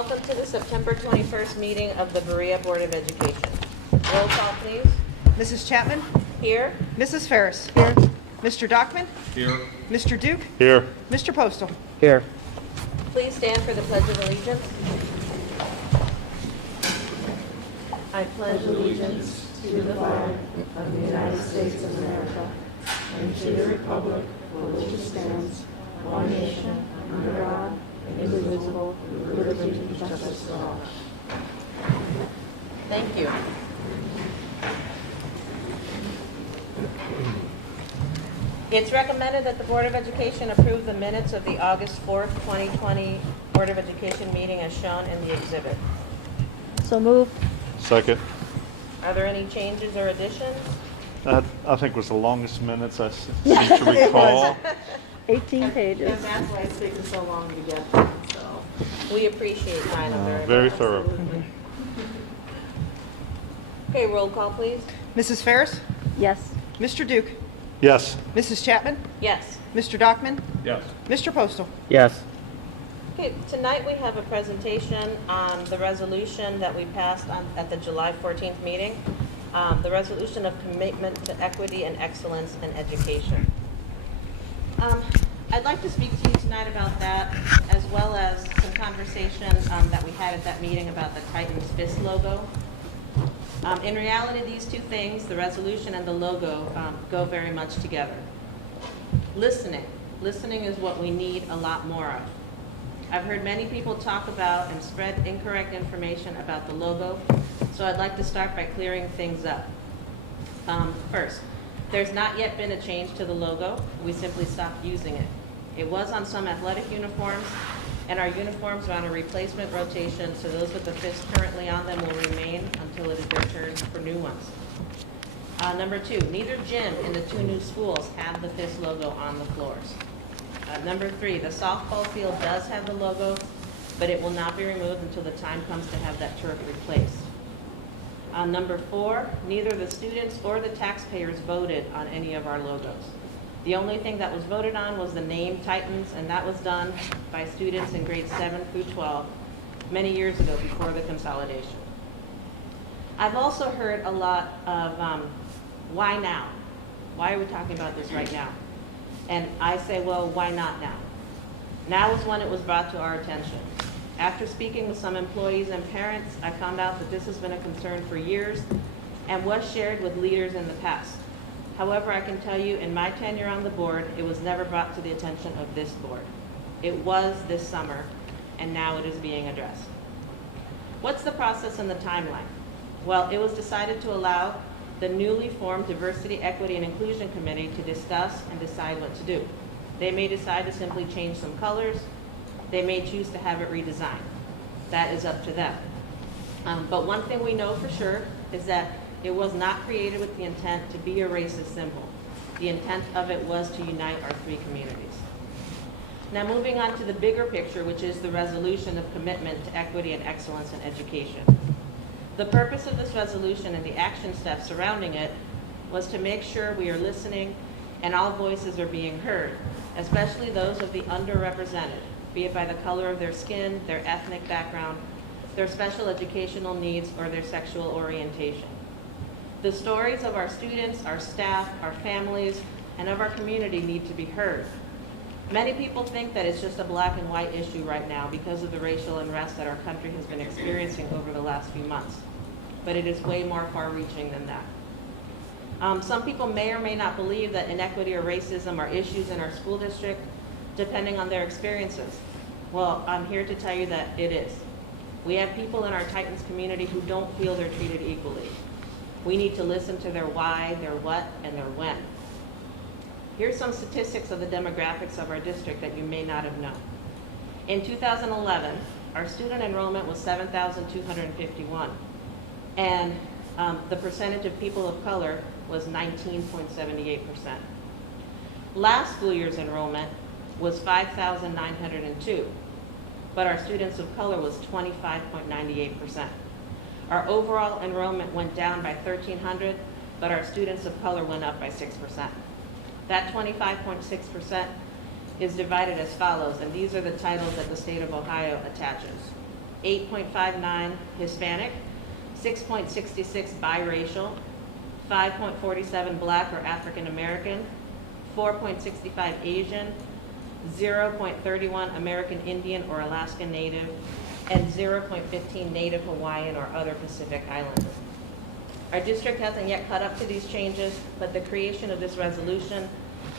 welcome to the September 21st meeting of the Berea Board of Education. Roll call, please. Mrs. Chapman? Here. Mrs. Ferris? Here. Mr. Dockman? Here. Mr. Duke? Here. Mr. Postal? Here. Please stand for the Pledge of Allegiance. I pledge allegiance to the flag of the United States of America and to the republic for which it stands, one nation, under God, indivisible, with liberty and justice for all. Thank you. It's recommended that the Board of Education approve the minutes of the August 4th, 2020 Board of Education meeting as shown in the exhibit. So moved. Second. Are there any changes or additions? That, I think, was the longest minutes I seem to recall. 18 pages. And that's why it's taken so long to get them, so. We appreciate China Very much. thorough. Okay, roll call, please. Mrs. Ferris? Yes. Mr. Duke? Yes. Mrs. Chapman? Yes. Mr. Dockman? Yes. Mr. Postal? Yes. Okay, tonight we have a presentation on the resolution that we passed at the July 14th meeting, the resolution of commitment to equity and excellence in education. I'd like to speak to you tonight about that, as well as some conversation that we had at that meeting about the Titan's Fist logo. In reality, these two things, the resolution and the logo, go very much together. Listening. Listening is what we need a lot more of. I've heard many people talk about and spread incorrect information about the logo, so I'd like to start by clearing things up. First, there's not yet been a change to the logo. We simply stopped using it. It was on some athletic uniforms, and our uniforms are on a replacement rotation, so those with the fist currently on them will remain until it is their turn for new ones. Number two, neither gym in the two new schools have the fist logo on the floors. Number three, the softball field does have the logo, but it will not be removed until the time comes to have that turf replaced. Number four, neither the students or the taxpayers voted on any of our logos. The only thing that was voted on was the name Titans, and that was done by students in grades 7 through 12 many years ago before the consolidation. I've also heard a lot of why now? Why are we talking about this right now? And I say, well, why not now? Now is when it was brought to our attention. After speaking with some employees and parents, I found out that this has been a concern for years and was shared with leaders in the past. However, I can tell you in my tenure on the board, it was never brought to the attention of this board. It was this summer, and now it is being addressed. What's the process and the timeline? Well, it was decided to allow the newly formed Diversity, Equity, and Inclusion Committee to discuss and decide what to do. They may decide to simply change some colors. They may choose to have it redesigned. That is up to them. But one thing we know for sure is that it was not created with the intent to be a racist symbol. The intent of it was to unite our three communities. Now moving on to the bigger picture, which is the resolution of commitment to equity and excellence in education. The purpose of this resolution and the action steps surrounding it was to make sure we are listening and all voices are being heard, especially those of the underrepresented, be it by the color of their skin, their ethnic background, their special educational needs, or their sexual orientation. The stories of our students, our staff, our families, and of our community need to be heard. Many people think that it's just a black and white issue right now because of the racial unrest that our country has been experiencing over the last few months. But it is way more far-reaching than that. Some people may or may not believe that inequity or racism are issues in our school district, depending on their experiences. Well, I'm here to tell you that it is. We have people in our Titans community who don't feel they're treated equally. We need to listen to their why, their what, and their when. Here's some statistics of the demographics of our district that you may not have known. In 2011, our student enrollment was 7,251, and the percentage of people of color was 19.78%. Last school year's enrollment was 5,902, but our students of color was 25.98%. Our overall enrollment went down by 1,300, but our students of color went up by 6%. That 25.6% is divided as follows, and these are the titles that the state of Ohio attaches. 8.59 Hispanic, 6.66 biracial, 5.47 Black or African American, 4.65 Asian, 0.31 American Indian or Alaska Native, and 0.15 Native Hawaiian or other Pacific Islander. Our district hasn't yet caught up to these changes, but the creation of this resolution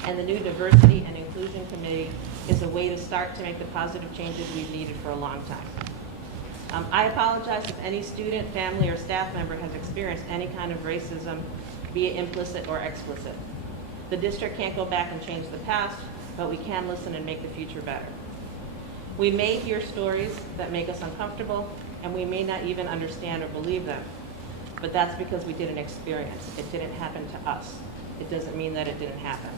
and the new Diversity and Inclusion Committee is a way to start to make the positive changes we've needed for a long time. I apologize if any student, family, or staff member has experienced any kind of racism, be it implicit or explicit. The district can't go back and change the past, but we can listen and make the future better. We may hear stories that make us uncomfortable, and we may not even understand or believe them, but that's because we didn't experience. It didn't happen to us. It doesn't mean that it didn't happen.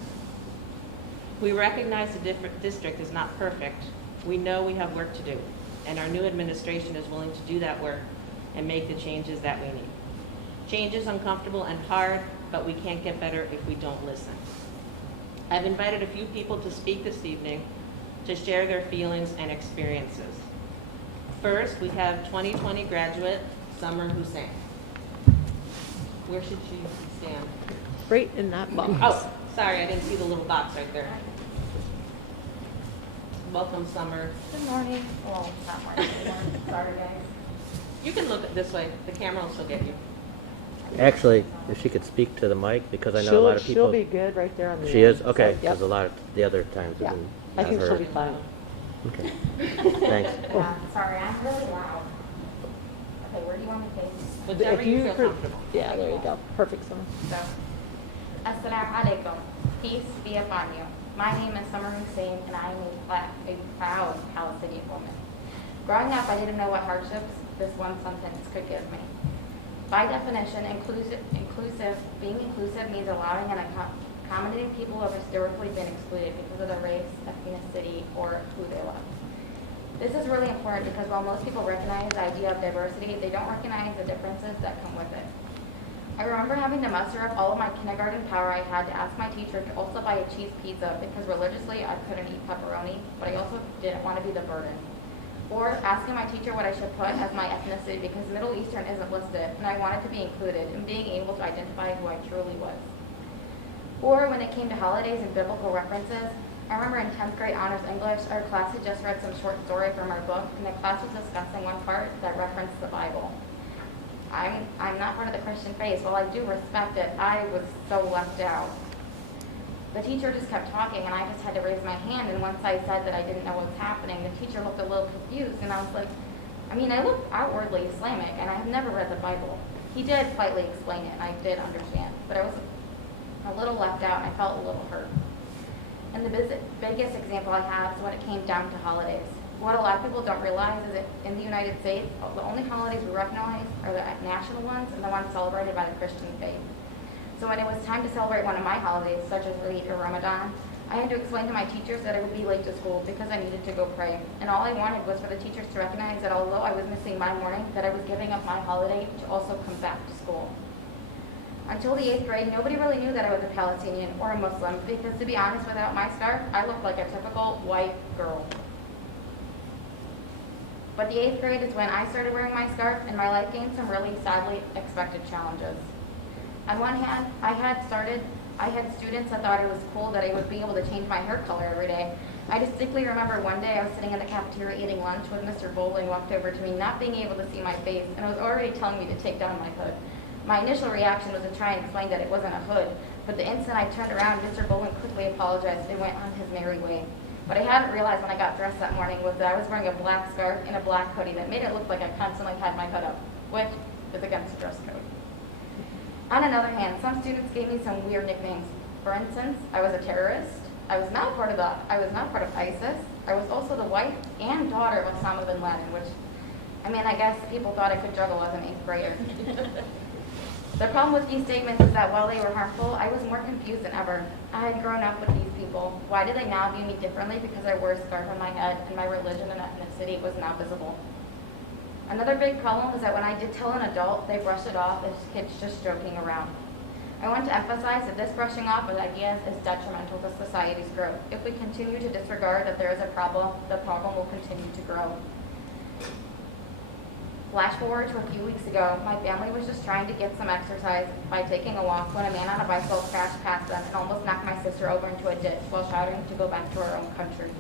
We recognize the district is not perfect. We know we have work to do, and our new administration is willing to do that work and make the changes that we need. Change is uncomfortable and hard, but we can't get better if we don't listen. I've invited a few people to speak this evening to share their feelings and experiences. First, we have 2020 graduate Summer Hussein. Where should she stand? Right in that box. Oh, sorry, I didn't see the little box right there. Welcome, Summer. Good morning. Well, not morning anymore. Sorry, guys. You can look this way. The camera will still get you. Actually, if she could speak to the mic, because I know a lot of people. She'll be good right there on the She end. is? Okay, So, because yep. a lot of the other times Yeah, have been I not think she'll heard. be fine. Okay, thanks. Yeah, sorry, I'm really loud. Okay, where do you want me to face? Whichever If you you feel per- comfortable. Yeah, there you go. Perfect, Summer. So, Assalamu alaikum. Peace be upon you. My name is Summer Hussein, and I am a proud Palestinian woman. Growing up, I didn't know what hardships this one sentence could give me. By definition, being inclusive means allowing and accommodating people who have historically been excluded because of their race, ethnicity, or who they love. This is really important because while most people recognize the idea of diversity, they don't recognize the differences that come with it. I remember having to muster up all of my kindergarten power I had to ask my teacher to also buy a cheese pizza because religiously I couldn't eat pepperoni, but I also didn't want to be the burden. Or asking my teacher what I should put as my ethnicity because Middle Eastern isn't listed and I wanted to be included and being able to identify who I truly was. Or when it came to holidays and biblical references, I remember in 10th grade honors English, our class had just read some short story from our book and the class was discussing one part that referenced the Bible. I'm not part of the Christian faith. While I do respect it, I was so left out. The teacher just kept talking and I just had to raise my hand, and once I said that I didn't know what was happening, the teacher looked a little confused and I was like, I look outwardly Islamic and I have never read the Bible. He did slightly explain it and I did understand, but I was a little left out and I felt a little hurt. And the biggest example I have is when it came down to holidays. What a lot of people don't realize is that in the United States, the only holidays we recognize are the national ones and the ones celebrated by the Christian faith. So when it was time to celebrate one of my holidays, such as Eid or Ramadan, I had to explain to my teachers that I would be late to school because I needed to go pray. And all I wanted was for the teachers to recognize that although I was missing my morning, that I was giving up my holiday to also come back to school. Until the 8th grade, nobody really knew that I was a Palestinian or a Muslim because, to be honest, without my scarf, I looked like a typical white girl. But the 8th grade is when I started wearing my scarf and my life gained some really sadly expected challenges. On one hand, I had students that thought it was cool that I would be able to change my hair color every day. I distinctly remember one day I was sitting in the cafeteria eating lunch when Mr. Bowling walked over to me, not being able to see my face, and was already telling me to take down my hood. My initial reaction was to try and explain that it wasn't a hood, but the instant I turned around, Mr. Bowling quickly apologized and went on his merry way. What I hadn't realized when I got dressed that morning was that I was wearing a black scarf and a black hoodie that made it look like I constantly had my hood up, which is against the dress code. On another hand, some students gave me some weird nicknames. For instance, I was a terrorist. I was not part of ISIS. I was also the wife and daughter of Osama bin Laden, which, I guess people thought I could juggle as an 8th grader. The problem with these statements is that while they were harmful, I was more confused than ever. I had grown up with these people. Why did they now view me differently because I wore a scarf on my head and my religion and ethnicity was now visible? Another big problem is that when I did tell an adult, they brushed it off as kids just joking around. I want to emphasize that this brushing off of ideas is detrimental to society's growth. If we continue to disregard that there is a problem, the problem will continue to grow. Flash forward to a few weeks ago, my family was just trying to get some exercise by taking a walk when a man on a bicycle crashed past them and almost knocked my sister over into a ditch while shouting to go back to our own country.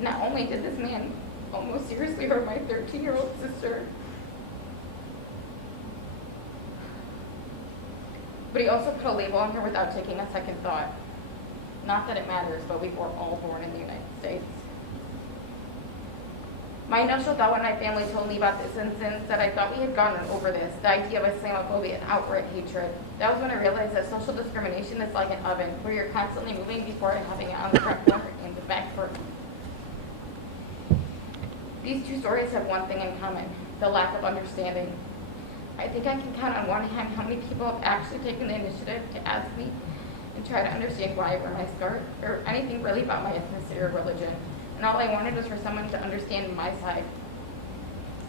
Not only did this man almost seriously hurt my 13-year-old sister, but he also put a label on her without taking a second thought. Not that it matters, but we were all born in the United States. My initial thought when my family told me about this incident that I thought we had gone over this, the idea of Islamophobia and outright hatred. That was when I realized that social discrimination is like an oven, where you're constantly moving before having it on the front burner and the back burner. These two stories have one thing in common, the lack of understanding. I think I can count on one hand how many people have actually taken the initiative to ask me and try to understand why I wear my skirt, or anything really about my ethnicity or religion. And all I wanted was for someone to understand my side.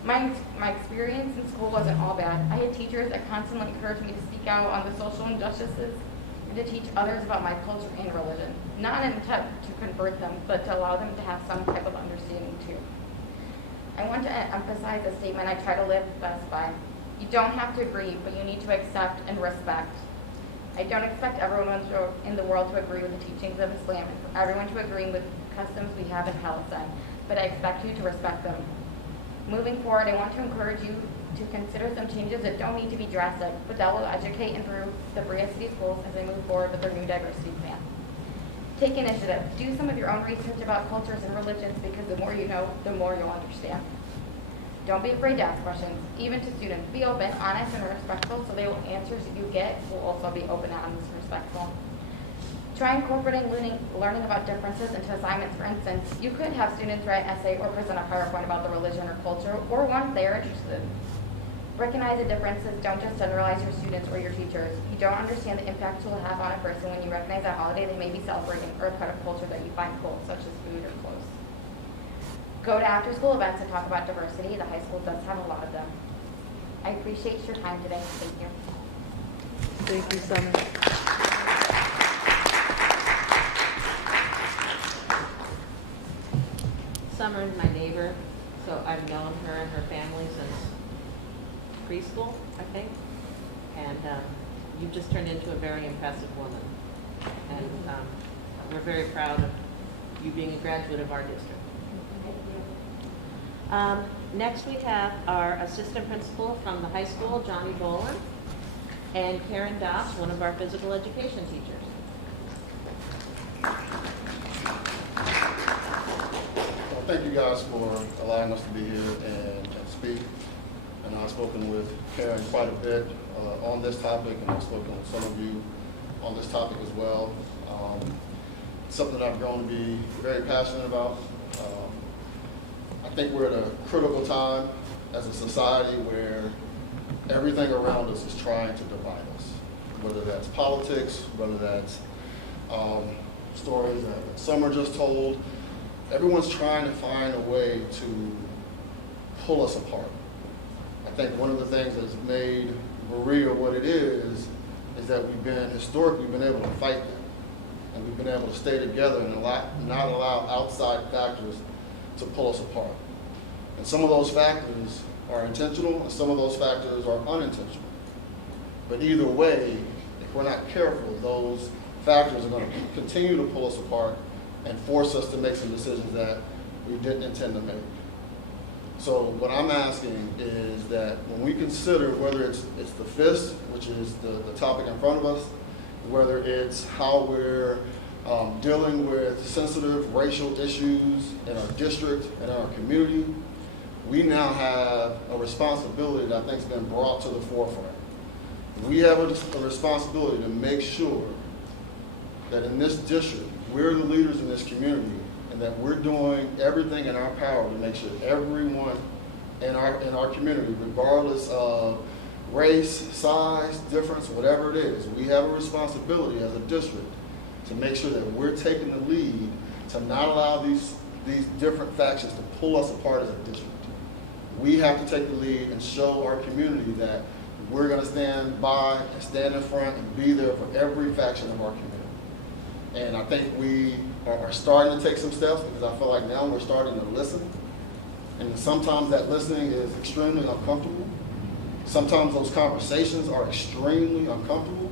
My experience in school wasn't all bad. I had teachers that constantly encouraged me to speak out on the social injustices and to teach others about my culture and religion. Not in an attempt to convert them, but to allow them to have some type of understanding too. I want to emphasize a statement I try to live best by. You don't have to agree, but you need to accept and respect. I don't expect everyone in the world to agree with the teachings of Islam and for everyone to agree with customs we have in Palestine, but I expect you to respect them. Moving forward, I want to encourage you to consider some changes that don't need to be drastic, but that will educate and improve the Berea City Schools as they move forward with their new diversity plan. Take initiative. Do some of your own research about cultures and religions, because the more you know, the more you'll understand. Don't be afraid to ask questions, even to students. Be open, honest, and respectful, so the answers you get will also be open, honest, and respectful. Try incorporating learning about differences into assignments. For instance, you could have students write an essay or present a PowerPoint about the religion or culture, or one they are interested in. Recognize the differences. Don't just generalize your students or your teachers. You don't understand the impact you will have on a person when you recognize a holiday they may be celebrating or a part of culture that you find cool, such as food or clothes. Go to after-school events and talk about diversity. The high school does have a lot of them. I appreciate your time today. Thank you. Thank you, Summer. Summer's my neighbor, so I've known her and her family since preschool, I think. And you've just turned into a very impressive woman. And we're very proud of you being a graduate of our district. Next we have our assistant principal from the high school, Johnny Boland, and Karen Doss, one of our physical education teachers. Well, thank you guys for allowing us to be here and speak. And I've spoken with Karen quite a bit on this topic, and I've spoken with some of you on this topic as well. Something that I've grown to be very passionate about. I think we're at a critical time as a society where everything around us is trying to divide us, whether that's politics, whether that's stories that Summer just told. Everyone's trying to find a way to pull us apart. I think one of the things that's made Berea what it is that we've been historically been able to fight that. And we've been able to stay together and not allow outside factors to pull us apart. And some of those factors are intentional and some of those factors are unintentional. But either way, if we're not careful, those factors are going to continue to pull us apart and force us to make some decisions that we didn't intend to make. So what I'm asking is that when we consider whether it's the FIST, which is the topic in front of us, whether it's how we're dealing with sensitive racial issues in our district and our community, we now have a responsibility that I think has been brought to the forefront. We have a responsibility to make sure that in this district, we're the leaders in this community and that we're doing everything in our power to make sure everyone in our community, regardless of race, size, difference, whatever it is, we have a responsibility as a district to make sure that we're taking the lead to not allow these different factions to pull us apart as a district. We have to take the lead and show our community that we're going to stand by and stand in front and be there for every faction of our community. And I think we are starting to take some steps, because I feel like now we're starting to listen. And sometimes that listening is extremely uncomfortable. Sometimes those conversations are extremely uncomfortable.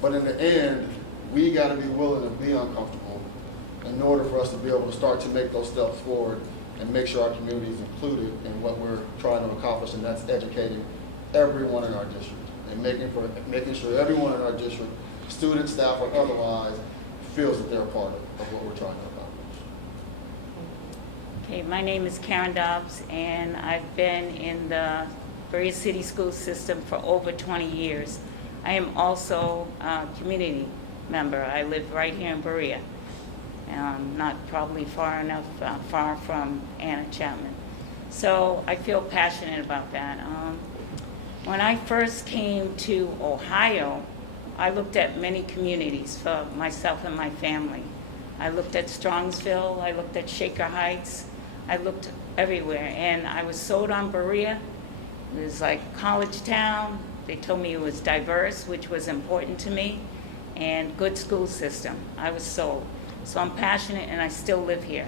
But in the end, we got to be willing to be uncomfortable in order for us to be able to start to make those steps forward and make sure our community is included in what we're trying to accomplish, and that's educating everyone in our district and making sure everyone in our district, students, staff, or otherwise, feels that they're a part of what we're trying to accomplish. Okay, my name is Karen Dobbs, and I've been in the Berea City School System for over 20 years. I am also a community member. I live right here in Berea. Not probably far enough, far from Anna Chapman. So I feel passionate about that. When I first came to Ohio, I looked at many communities for myself and my family. I looked at Strongsville, I looked at Shaker Heights, I looked everywhere, and I was sold on Berea. It was like college town. They told me it was diverse, which was important to me, and good school system. I was sold. So I'm passionate, and I still live here.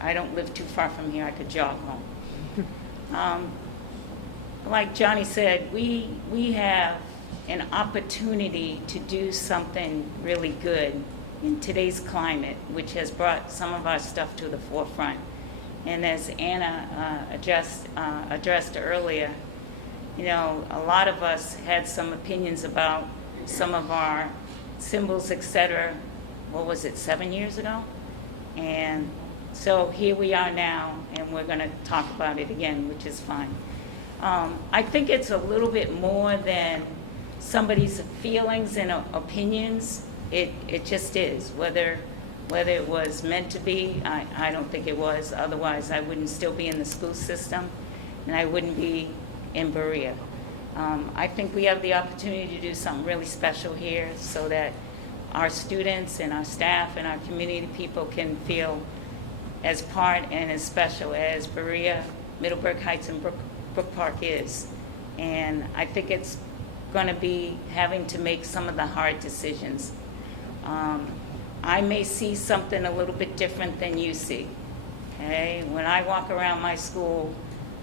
I don't live too far from here. I could jog home. Like Johnny said, we have an opportunity to do something really good in today's climate, which has brought some of our stuff to the forefront. And as Anna addressed earlier, you know, a lot of us had some opinions about some of our symbols, etc. What was it, 7 years ago? And so here we are now, and we're going to talk about it again, which is fine. I think it's a little bit more than somebody's feelings and opinions. It just is. Whether it was meant to be, I don't think it was. Otherwise, I wouldn't still be in the school system, and I wouldn't be in Berea. I think we have the opportunity to do something really special here so that our students and our staff and our community people can feel as part and as special as Berea, Middleburg Heights, and Brook Park is. And I think it's going to be having to make some of the hard decisions. I may see something a little bit different than you see. Okay? When I walk around my school,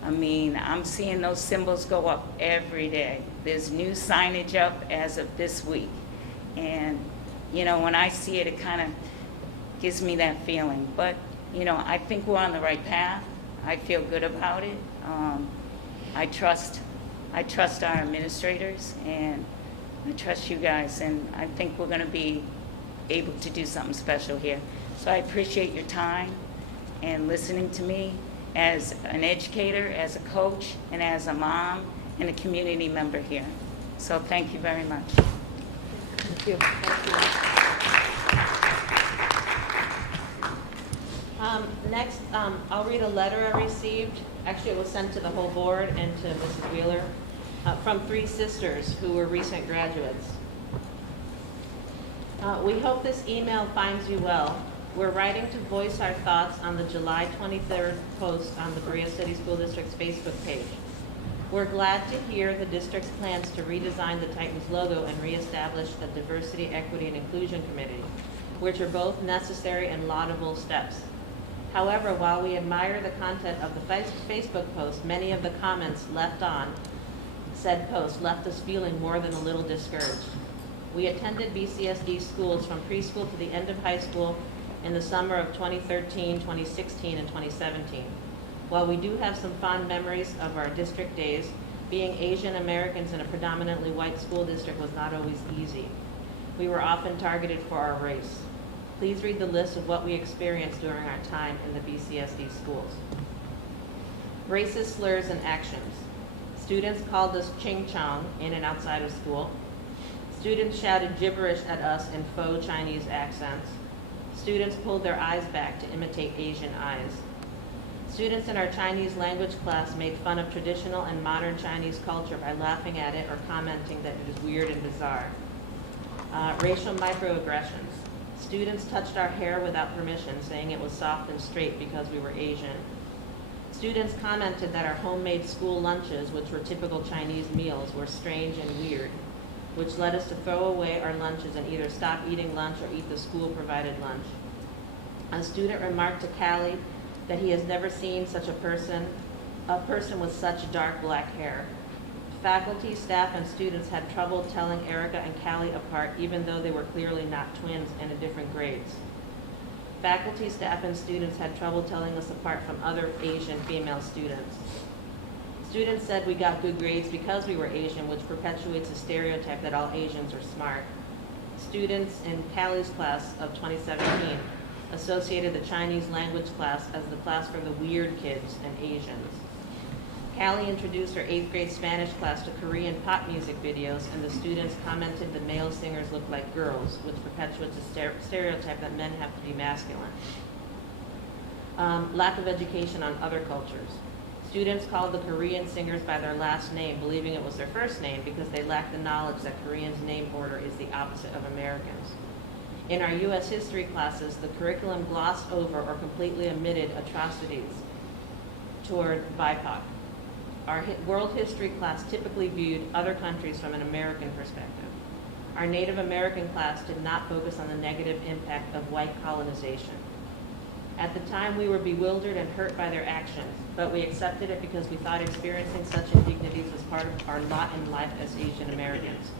I mean, I'm seeing those symbols go up every day. There's new signage up as of this week. And you know, when I see it, it kind of gives me that feeling. But, you know, I think we're on the right path. I feel good about it. I trust our administrators, and I trust you guys, and I think we're going to be able to do something special here. So I appreciate your time and listening to me as an educator, as a coach, and as a mom and a community member here. So thank you very much. Thank you. Next, I'll read a letter I received. Actually, it was sent to the whole board and to Mrs. Wheeler from 3 sisters who were recent graduates. We hope this email finds you well. We're writing to voice our thoughts on the July 23rd post on the Berea City School District's Facebook page. We're glad to hear the district's plans to redesign the Titans logo and reestablish a Diversity, Equity, and Inclusion Committee, which are both necessary and laudable steps. However, while we admire the content of the Facebook post, many of the comments left on said post left us feeling more than a little discouraged. We attended BCSD schools from preschool to the end of high school in the summer of 2013, 2016, and 2017. While we do have some fond memories of our district days, being Asian Americans in a predominantly white school district was not always easy. We were often targeted for our race. Please read the list of what we experienced during our time in the BCSD schools. Racist slurs and actions. Students called us Ching Chong in and outside of school. Students shouted gibberish at us in faux Chinese accents. Students pulled their eyes back to imitate Asian eyes. Students in our Chinese language class made fun of traditional and modern Chinese culture by laughing at it or commenting that it is weird and bizarre. Racial microaggressions. Students touched our hair without permission, saying it was soft and straight because we were Asian. Students commented that our homemade school lunches, which were typical Chinese meals, were strange and weird, which led us to throw away our lunches and either stop eating lunch or eat the school-provided lunch. A student remarked to Callie that he has never seen such a person with such dark black hair. Faculty, staff, and students had trouble telling Erica and Callie apart, even though they were clearly not twins and in different grades. Faculty, staff, and students had trouble telling us apart from other Asian female students. Students said we got good grades because we were Asian, which perpetuates a stereotype that all Asians are smart. Students in Callie's class of 2017 associated the Chinese language class as the class for the weird kids and Asians. Callie introduced her 8th grade Spanish class to Korean pop music videos, and the students commented the male singers look like girls, which perpetuates a stereotype that men have to be masculine. Lack of education on other cultures. Students called the Korean singers by their last name, believing it was their first name because they lacked the knowledge that Koreans' name order is the opposite of Americans. In our U.S. history classes, the curriculum glossed over or completely omitted atrocities toward BIPOC. Our world history class typically viewed other countries from an American perspective. Our Native American class did not focus on the negative impact of white colonization. At the time, we were bewildered and hurt by their actions, but we accepted it because we thought experiencing such indignities was part of our lot in life as Asian Americans.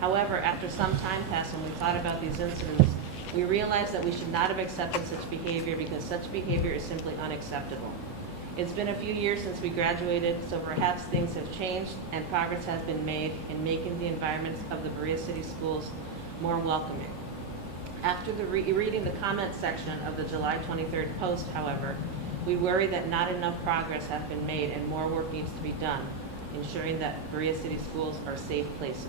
However, after some time passed and we thought about these incidents, we realized that we should not have accepted such behavior because such behavior is simply unacceptable. It's been a few years since we graduated, so perhaps things have changed and progress has been made in making the environments of the Berea City schools more welcoming. After reading the comment section of the July 23rd post, however, we worry that not enough progress has been made and more work needs to be done, ensuring that Berea City schools are safe places.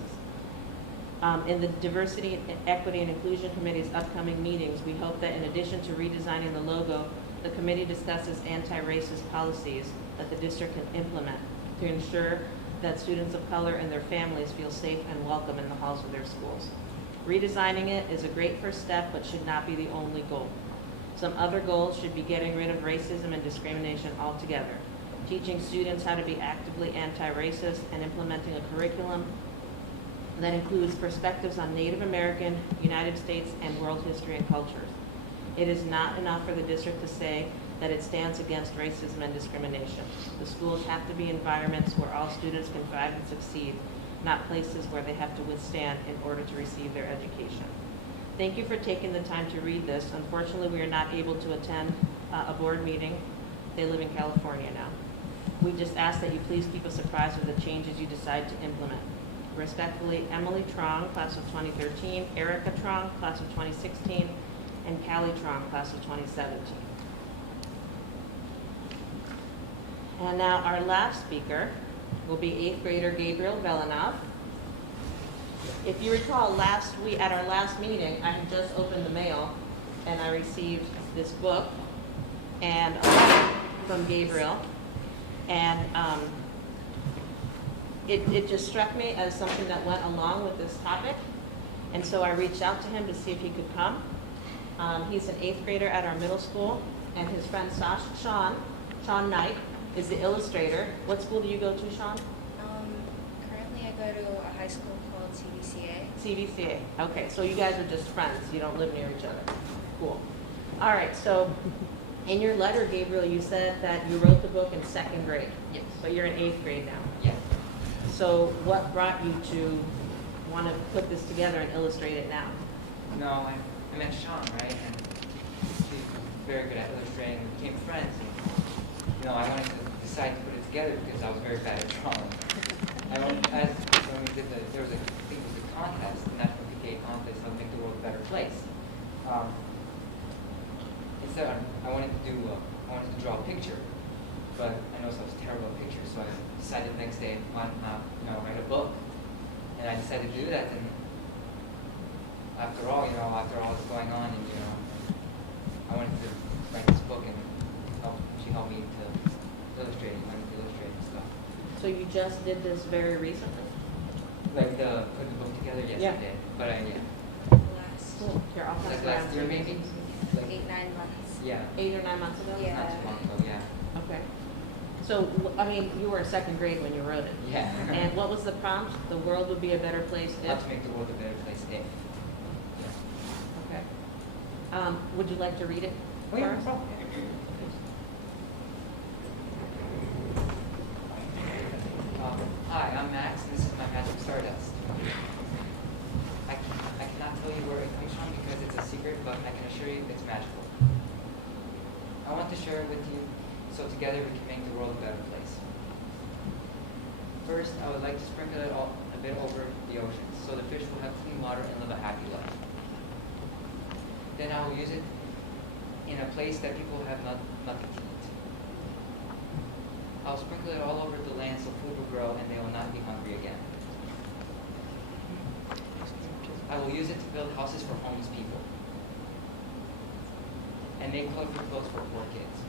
In the Diversity, Equity, and Inclusion Committee's upcoming meetings, we hope that in addition to redesigning the logo, the committee discusses anti-racist policies that the district can implement to ensure that students of color and their families feel safe and welcome in the halls of their schools. Redesigning it is a great first step, but should not be the only goal. Some other goals should be getting rid of racism and discrimination altogether, teaching students how to be actively anti-racist, and implementing a curriculum that includes perspectives on Native American, United States, and world history and cultures. It is not enough for the district to say that it stands against racism and discrimination. The schools have to be environments where all students can thrive and succeed, not places where they have to withstand in order to receive their education. Thank you for taking the time to read this. Unfortunately, we are not able to attend a board meeting. They live in California now. We just ask that you please keep us apprised of the changes you decide to implement. Respectfully, Emily Trong, class of 2013, Erica Trong, class of 2016, and Callie Trong, class of 2017. And now our last speaker will be 8th grader Gabriel Velanov. If you recall, last week at our last meeting, I had just opened the mail and I received this book and a letter from Gabriel, and it just struck me as something that went along with this topic, and so I reached out to him to see if he could come. He's an 8th grader at our middle school, and his friend Sean Knight, is the illustrator. What school do you go to, Sean? Currently I go to a high school called CVCA. CVCA. Okay, so you guys are just friends. You don't live near each other. Cool. All right, so in your letter, Gabriel, you said that you wrote the book in 2nd grade. Yes. But you're in 8th grade now. Yeah. So what brought you to want to put this together and illustrate it now? No, I met Sean, right? And she's very good at illustrating. We became friends. And, I wanted to decide to put it together because I was very bad at drawing. When we did there was I think it was a contest, the National PTA contest, how to make the world a better place. Instead, I wanted to draw a picture, but I noticed I was terrible at pictures, so I decided the next day, why not, write a book? And I decided to do that, and after all that's going on, and I wanted to write this book, and she helped me to illustrate it, learn to illustrate and stuff. So you just did this very recently? Like put the book together, yes, Yeah. I did. But Last Cool. Here, I'll pass like it around last to year you. maybe? Like, 8-9 months. yeah, 8 or 9 months ago? Yeah. not too long ago, yeah. Okay. So, you were in 2nd grade when you wrote it. Yeah. And what was the prompt? The world would be a better place How if? to make the world a better place if. Yeah. Okay. Would you like to read it? Oh, yeah, no first? problem. Hi, I'm Max, and this is my magic stardust. I cannot tell you where it comes from because it's a secret, but I can assure you it's magical. I want to share it with you so together we can make the world a better place. First, I would like to sprinkle it all a bit over the oceans so the fish will have clean water and live a happy life. Then I will use it in a place that people have nothing to eat. I'll sprinkle it all over the land so food will grow and they will not be hungry again. I will use it to build houses for homeless people and make colorful clothes for poor kids.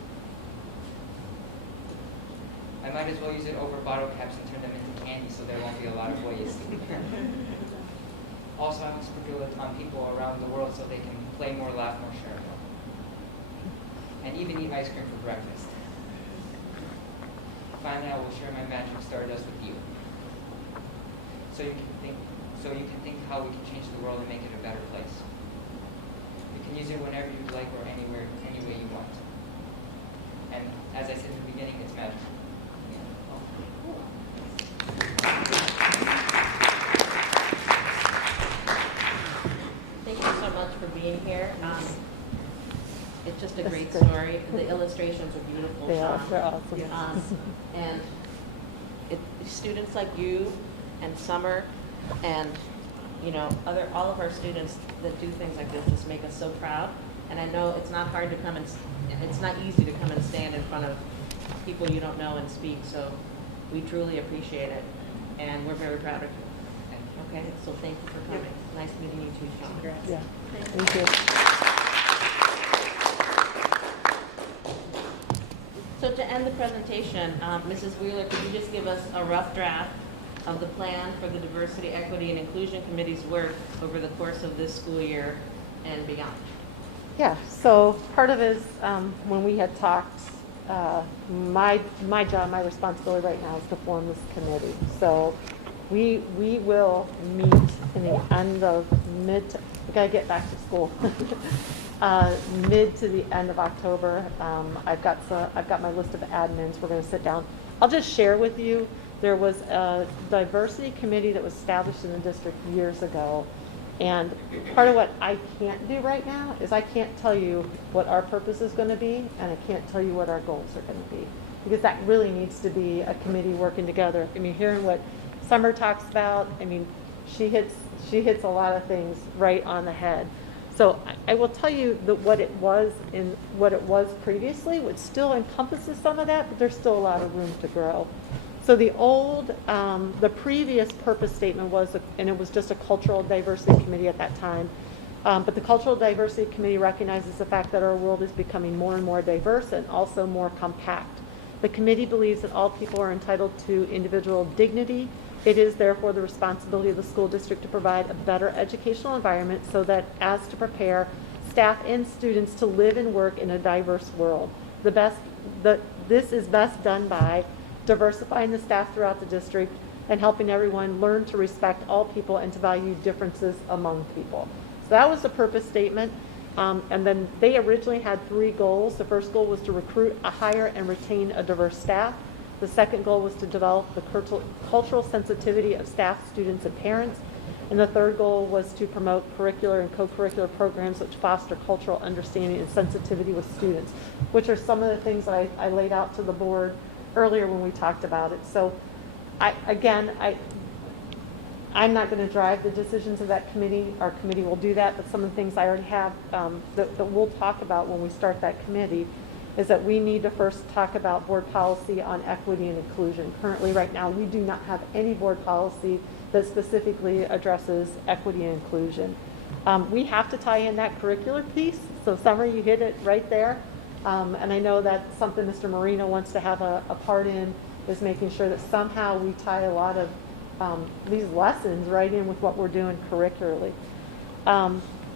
I might as well use it over bottle caps and turn them into candy so there won't be a lot of waste. Also, I will sprinkle it on people around the world so they can play more, laugh more, share more, and even eat ice cream for breakfast. Finally, I will share my magic stardust with you, so you can think how we can change the world and make it a better place. You can use it whenever you like or anywhere, any way you want. And as I said in the beginning, it's magical. Thank you so much for being here. It's just a great story. The illustrations are beautiful. They are. Sean. They're awesome. And students like you and Summer and, you know, all of our students that do things like this just make us so proud. And I know it's not hard to come and, it's not easy to come and stand in front of people you don't know and speak. So we truly appreciate it. And we're very proud of you. Okay, so thank you for coming. Nice meeting you too, Sean. Yeah. Thank you. So to end the presentation, Mrs. Wheeler, could you just give us a rough draft of the plan for the Diversity, Equity, and Inclusion Committee's work over the course of this school year and beyond? Yeah, so part of it is when we had talked, my job, my responsibility right now is to form this committee. So we will meet in the end of we gotta get back to school. Mid to the end of October. I've got my list of admins. We're going to sit down. I'll just share with you. There was a diversity committee that was established in the district years ago, and part of what I can't do right now is I can't tell you what our purpose is going to be, and I can't tell you what our goals are going to be, because that really needs to be a committee working together. I mean, hearing what Summer talks about, I mean, she hits a lot of things right on the head. So I will tell you that what it was previously, which still encompasses some of that, but there's still a lot of room to grow. So the previous purpose statement was, and it was just a cultural diversity committee at that time, but the cultural diversity committee recognizes the fact that our world is becoming more and more diverse and also more compact. The committee believes that all people are entitled to individual dignity. It is therefore the responsibility of the school district to provide a better educational environment so that as to prepare staff and students to live and work in a diverse world. This is best done by diversifying the staff throughout the district and helping everyone learn to respect all people and to value differences among people. So that was the purpose statement. And then they originally had 3 goals. The first goal was to recruit, hire, and retain a diverse staff. The second goal was to develop the cultural sensitivity of staff, students, and parents. And the third goal was to promote curricular and co-curricular programs which foster cultural understanding and sensitivity with students, which are some of the things that I laid out to the board earlier when we talked about it. So I'm not going to drive the decisions of that committee. Our committee will do that, but some of the things I already have that we'll talk about when we start that committee is that we need to first talk about board policy on equity and inclusion. Currently, right now, we do not have any board policy that specifically addresses equity and inclusion. We have to tie in that curricular piece. So Summer, you hit it right there. And I know that's something Mr. Marino wants to have a part in, is making sure that somehow we tie a lot of these lessons right in with what we're doing curricularly.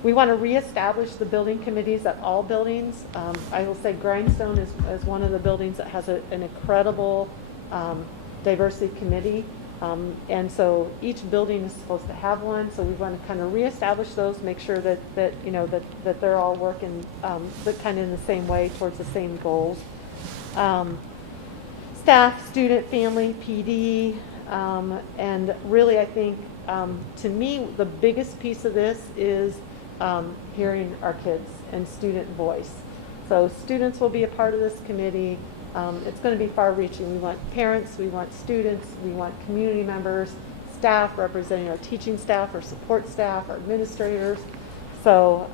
We want to reestablish the building committees at all buildings. I will say Grindstone is one of the buildings that has an incredible diversity committee. And so each building is supposed to have one, so we want to kind of reestablish those, make sure that they're all working, but kind of in the same way towards the same goals. Staff, student, family, PD, and really I think, to me, the biggest piece of this is hearing our kids and student voice. So students will be a part of this committee. It's going to be far-reaching. We want parents, we want students, we want community members, staff representing our teaching staff, our support staff, our administrators. So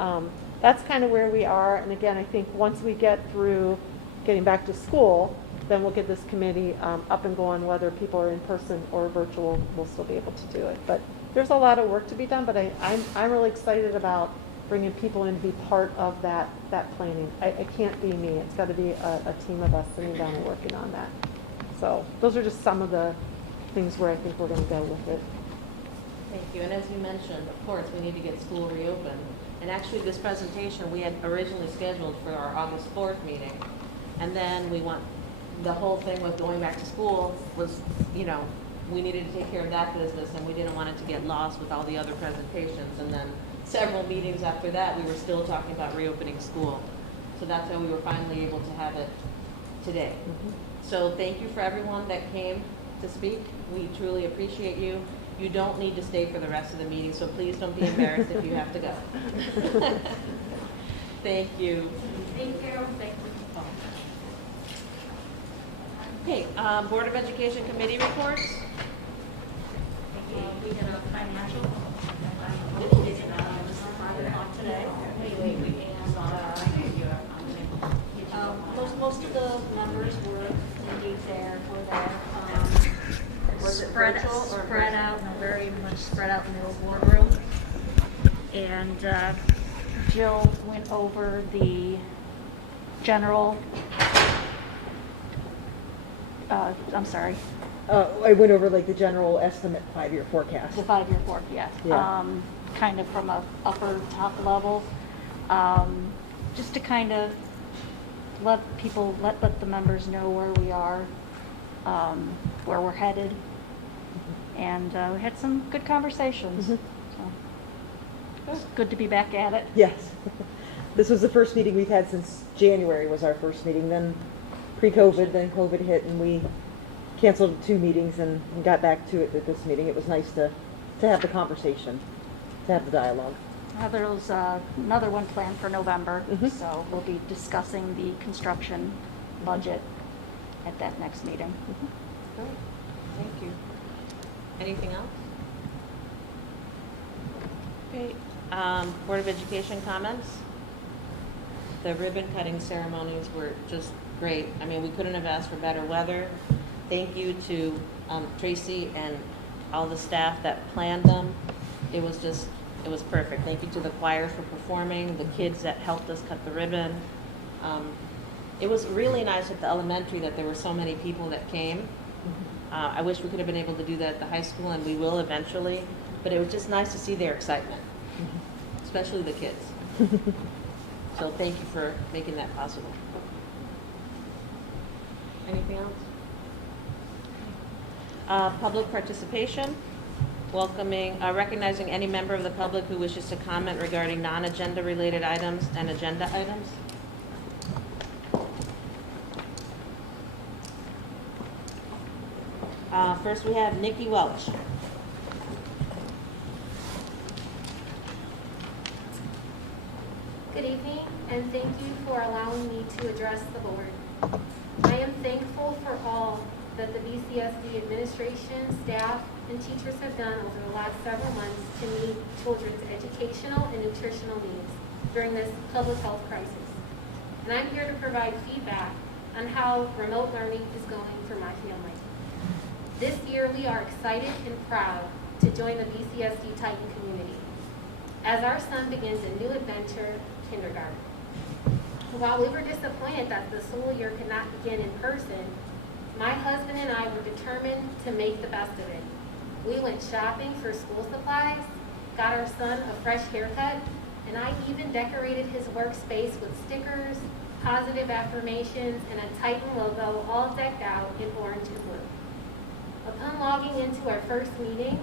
that's kind of where we are. And again, I think once we get through getting back to school, then we'll get this committee up and going, whether people are in person or virtual, we'll still be able to do it. But there's a lot of work to be done, but I'm really excited about bringing people in to be part of that planning. It can't be me. It's got to be a team of us sitting down and working on that. So those are just some of the things where I think we're going to go with it. Thank you. And as you mentioned, of course, we need to get school reopened. And actually, this presentation we had originally scheduled for our August 4th meeting. And then the whole thing with going back to school was, we needed to take care of that business, and we didn't want it to get lost with all the other presentations. And then several meetings after that, we were still talking about reopening school. So that's how we were finally able to have it today. Mm-hmm. So thank you for everyone that came to speak. We truly appreciate you. You don't need to stay for the rest of the meeting, so please don't be embarrassed if you have to go. Thank you. Thank you. Okay, Board of Education Committee reports. We did a financial. Most of the numbers were indeed there for that. Was it Spread virtual or spread out, no, very much spread out in the boardroom. And Jill went over the general. I'm sorry. I went over like the general estimate 5-year forecast. The 5-year forecast, Yeah. kind of from a upper top level, just to kind of let the members know where we are, where we're headed, and we had some good conversations. Mhm. So it's good to be back at it. Yes. This was the first meeting we've had since January was our first meeting. Then pre-COVID, then COVID hit, and we canceled 2 meetings and got back to it at this meeting. It was nice to have the conversation, to have the dialogue. There's another one planned for November, Mhm. so we'll be discussing the construction budget at that next meeting. Great. Thank you. Anything else? Okay, Board of Education comments? The ribbon cutting ceremonies were just great. I mean, we couldn't have asked for better weather. Thank you to Tracy and all the staff that planned them. It was perfect. Thank you to the choir for performing, the kids that helped us cut the ribbon. It was really nice at the elementary that there were so many people that came. I wish we could have been able to do that at the high school, and we will eventually, but it was just nice to see their excitement, especially the kids. So thank you for making that possible. Anything else? Public participation, recognizing any member of the public who wishes to comment regarding non-agenda related items and agenda items. First we have Nikki Welch. Good evening, and thank you for allowing me to address the board. I am thankful for all that the BCSD administration, staff, and teachers have done over the last several months to meet children's educational and nutritional needs during this public health crisis. And I'm here to provide feedback on how remote learning is going for my family. This year, we are excited and proud to join the BCSD Titan community as our son begins a new adventure, kindergarten. While we were disappointed that the school year could not begin in person, my husband and I were determined to make the best of it. We went shopping for school supplies, got our son a fresh haircut, and I even decorated his workspace with stickers, positive affirmations, and a Titan logo all decked out in orange and blue. Upon logging into our first meeting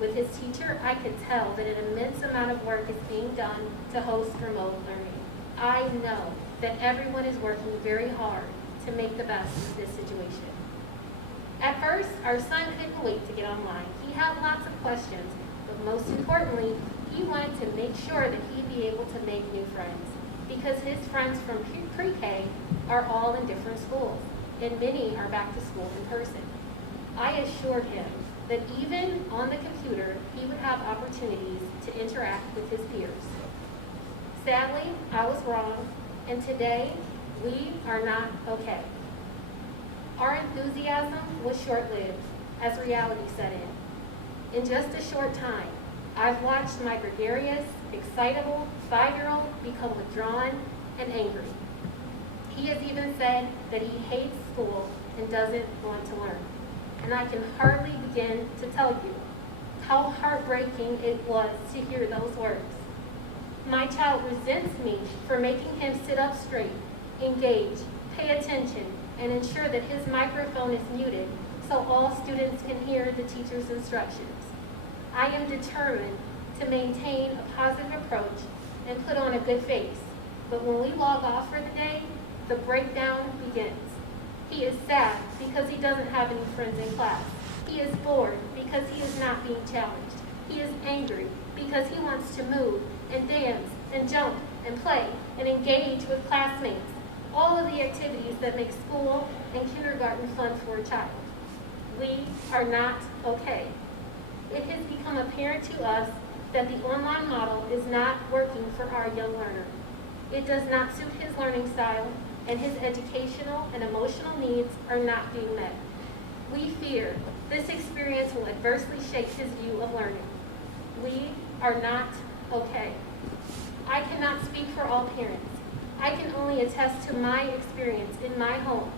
with his teacher, I could tell that an immense amount of work is being done to host remote learning. I know that everyone is working very hard to make the best of this situation. At first, our son couldn't wait to get online. He had lots of questions, but most importantly, he wanted to make sure that he'd be able to make new friends, because his friends from pre-K are all in different schools, and many are back to school in person. I assured him that even on the computer, he would have opportunities to interact with his peers. Sadly, I was wrong, and today, we are not okay. Our enthusiasm was short-lived as reality set in. In just a short time, I've watched my gregarious, excitable 5-year-old become withdrawn and angry. He has even said that he hates school and doesn't want to learn. And I can hardly begin to tell you how heartbreaking it was to hear those words. My child resents me for making him sit up straight, engage, pay attention, and ensure that his microphone is muted so all students can hear the teacher's instructions. I am determined to maintain a positive approach and put on a good face, but when we log off for the day, the breakdown begins. He is sad because he doesn't have any friends in class. He is bored because he is not being challenged. He is angry because he wants to move and dance and jump and play and engage with classmates. All of the activities that make school and kindergarten fun for a child. We are not okay. It has become apparent to us that the online model is not working for our young learner. It does not suit his learning style, and his educational and emotional needs are not being met. We fear this experience will adversely shape his view of learning. We are not okay. I cannot speak for all parents. I can only attest to my experience in my home,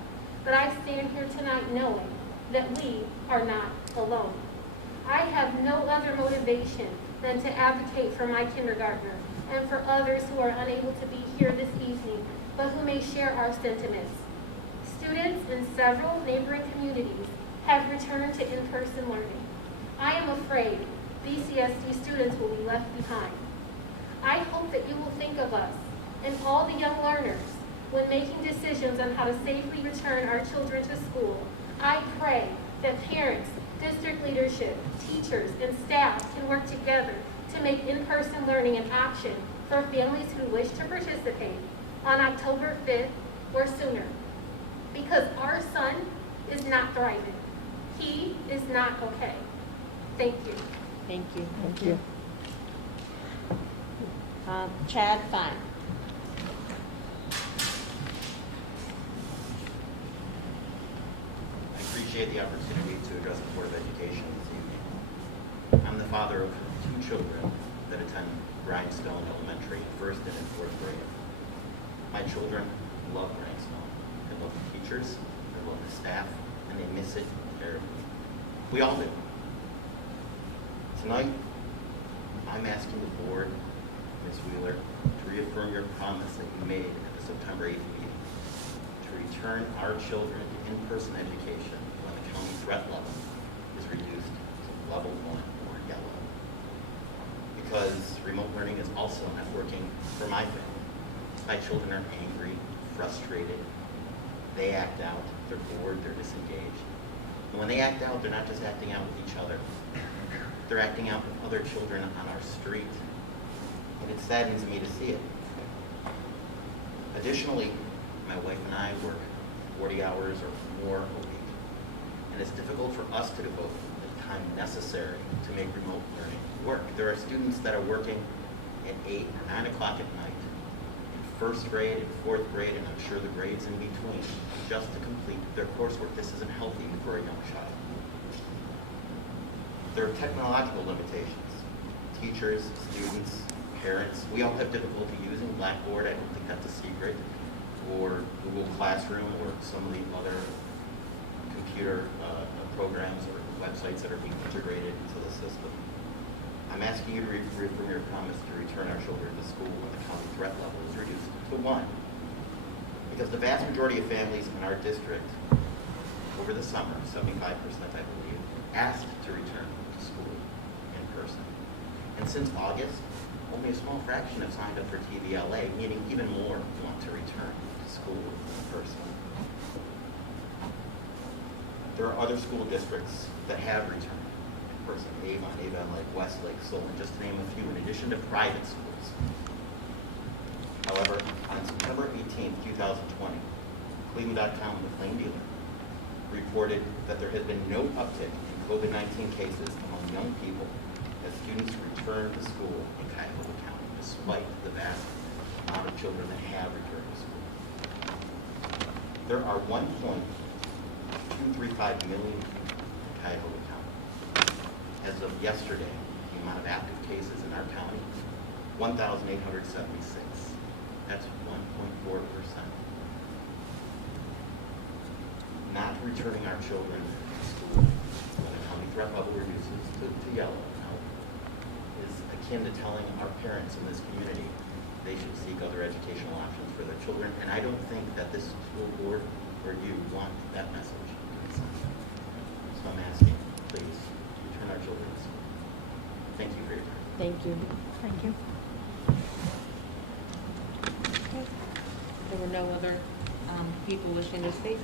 but I stand here tonight knowing that we are not alone. I have no other motivation than to advocate for my kindergartner and for others who are unable to be here this evening, but who may share our sentiments. Students in several neighboring communities have returned to in-person learning. I am afraid BCSD students will be left behind. I hope that you will think of us and all the young learners when making decisions on how to safely return our children to school. I pray that parents, district leadership, teachers, and staff can work together to make in-person learning an option for families who wish to participate on October 5th or sooner. Because our son is not thriving. He is not okay. Thank you. Thank you. Thank you. Chad Fine. I appreciate the opportunity to address the Board of Education this evening. I'm the father of 2 children that attend Grindstone Elementary, 1st and 4th grade. My children love Grindstone. They love the teachers, they love the staff, and they miss it terribly. We all do. Tonight, I'm asking the board, Ms. Wheeler, to reaffirm your promise that you made at the September 8th meeting to return our children to in-person education when the county threat level is reduced to level 1 or yellow. Because remote learning is also not working for my family. My children are angry, frustrated, they act out, they're bored, they're disengaged. And when they act out, they're not just acting out with each other. They're acting out with other children on our street. And it saddens me to see it. Additionally, my wife and I work 40 hours or more a week. And it's difficult for us to devote the time necessary to make remote learning work. There are students that are working at 8 or 9 o'clock at night in 1st grade and 4th grade, and I'm sure the grades in between, just to complete their coursework. This isn't healthy for a young child. There are technological limitations. Teachers, students, parents, we all have difficulty using Blackboard. I don't think that's a secret. Or Google Classroom or some of the other computer programs or websites that are being integrated into the system. I'm asking you to reaffirm your promise to return our children to school when the county threat level is reduced to 1. Because the vast majority of families in our district over the summer, 75%, I believe, asked to return to school in person. And since August, only a small fraction have signed up for TVLA, meaning even more want to return to school in person. There are other school districts that have returned in person, Avon Lake, Westlake, Solon, just to name a few, in addition to private schools. However, on September 18, 2020, Cleveland.com, the Plain Dealer, reported that there had been no uptick in COVID-19 cases among young people as students returned to school in Cuyahoga County, despite the vast amount of children that have returned to school. There are 1.235 million people in Cuyahoga County. As of yesterday, the amount of active cases in our county, 1,876. That's 1.4%. Not returning our children to school when the county threat level reduces to yellow now is akin to telling our parents in this community they should seek other educational options for their children. And I don't think that this school board or you want that message to be sent. So I'm asking, please, return our children to school. Thank you for your time. Thank you. Thank you. There were no other people wishing to speak?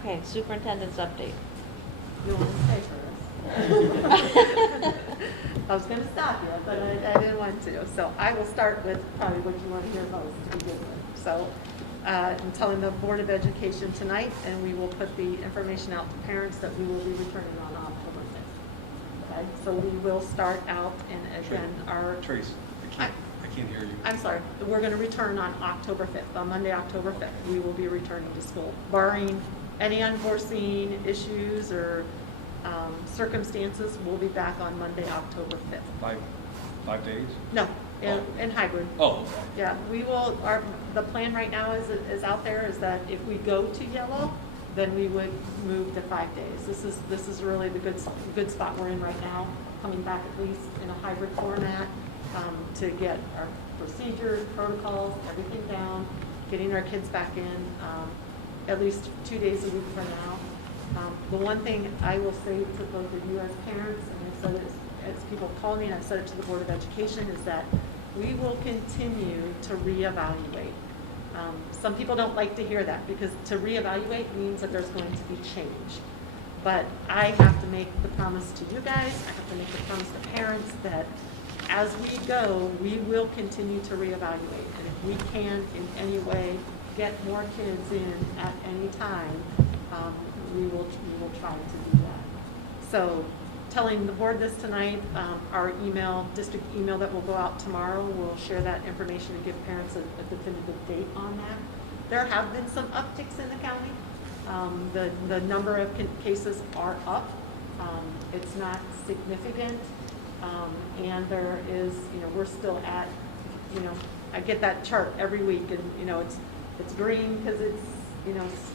Okay, superintendent's update. You want to stay for this? I was going to stop you, but I didn't want to. So I will start with probably what you want to hear most to begin with. So I'm telling the Board of Education tonight, and we will put the information out to parents that we will be returning on October 5th. Okay, so we will start out, and again, Trace, I can't hear you. I'm sorry, we're going to return on October 5th, on Monday, October 5th. We will be returning to school, barring any unforeseen issues or circumstances. We'll be back on Monday, October 5th. 5 days? No, in hybrid. Oh, okay. Yeah, we will, the plan right now is out there is that if we go to yellow, then we would move to 5 days. This is really the good spot we're in right now, coming back at least in a hybrid format to get our procedures, protocols, everything down, getting our kids back in at least 2 days a week for now. The one thing I will say to both of you as parents, and I've said it as people call me, and I've said it to the Board of Education, is that we will continue to reevaluate. Some people don't like to hear that because to reevaluate means that there's going to be change. But I have to make the promise to you guys, I have to make the promise to parents that as we go, we will continue to reevaluate. And if we can in any way get more kids in at any time, we will try to do that. So telling the board this tonight, our district email that will go out tomorrow, will share that information and give parents a definitive date on that. There have been some upticks in the county. The number of cases are up. It's not significant. And there is, we're still at, I get that chart every week, and, it's green because it's,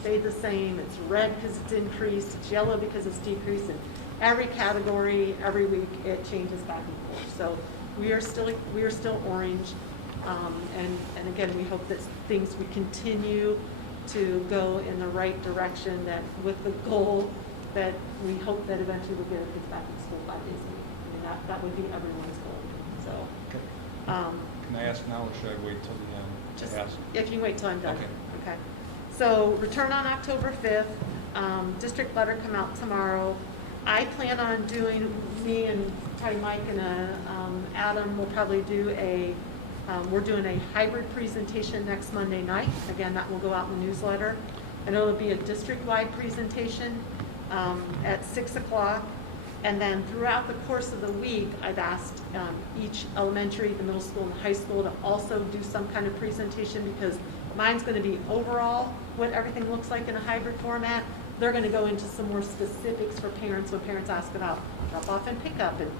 stayed the same. It's red because it's increased. It's yellow because it's decreased. And every category, every week, it changes back and forth. So we are still orange. And again, we hope that we continue to go in the right direction, that with the goal that we hope that eventually we'll get our kids back in school 5 days a week. I mean, that would be everyone's goal. So, Can I ask now, or should I wait till the end to ask? If you wait till I'm done. Okay. Okay. So return on October 5th. District letter come out tomorrow. I plan on doing, me and probably Mike and Adam will probably do we're doing a hybrid presentation next Monday night. Again, that will go out in the newsletter. And it'll be a district-wide presentation at 6 o'clock. And then throughout the course of the week, I've asked each elementary, the middle school, and the high school to also do some kind of presentation, because mine's going to be overall what everything looks like in a hybrid format. They're going to go into some more specifics for parents when parents ask about drop-off and pickup, and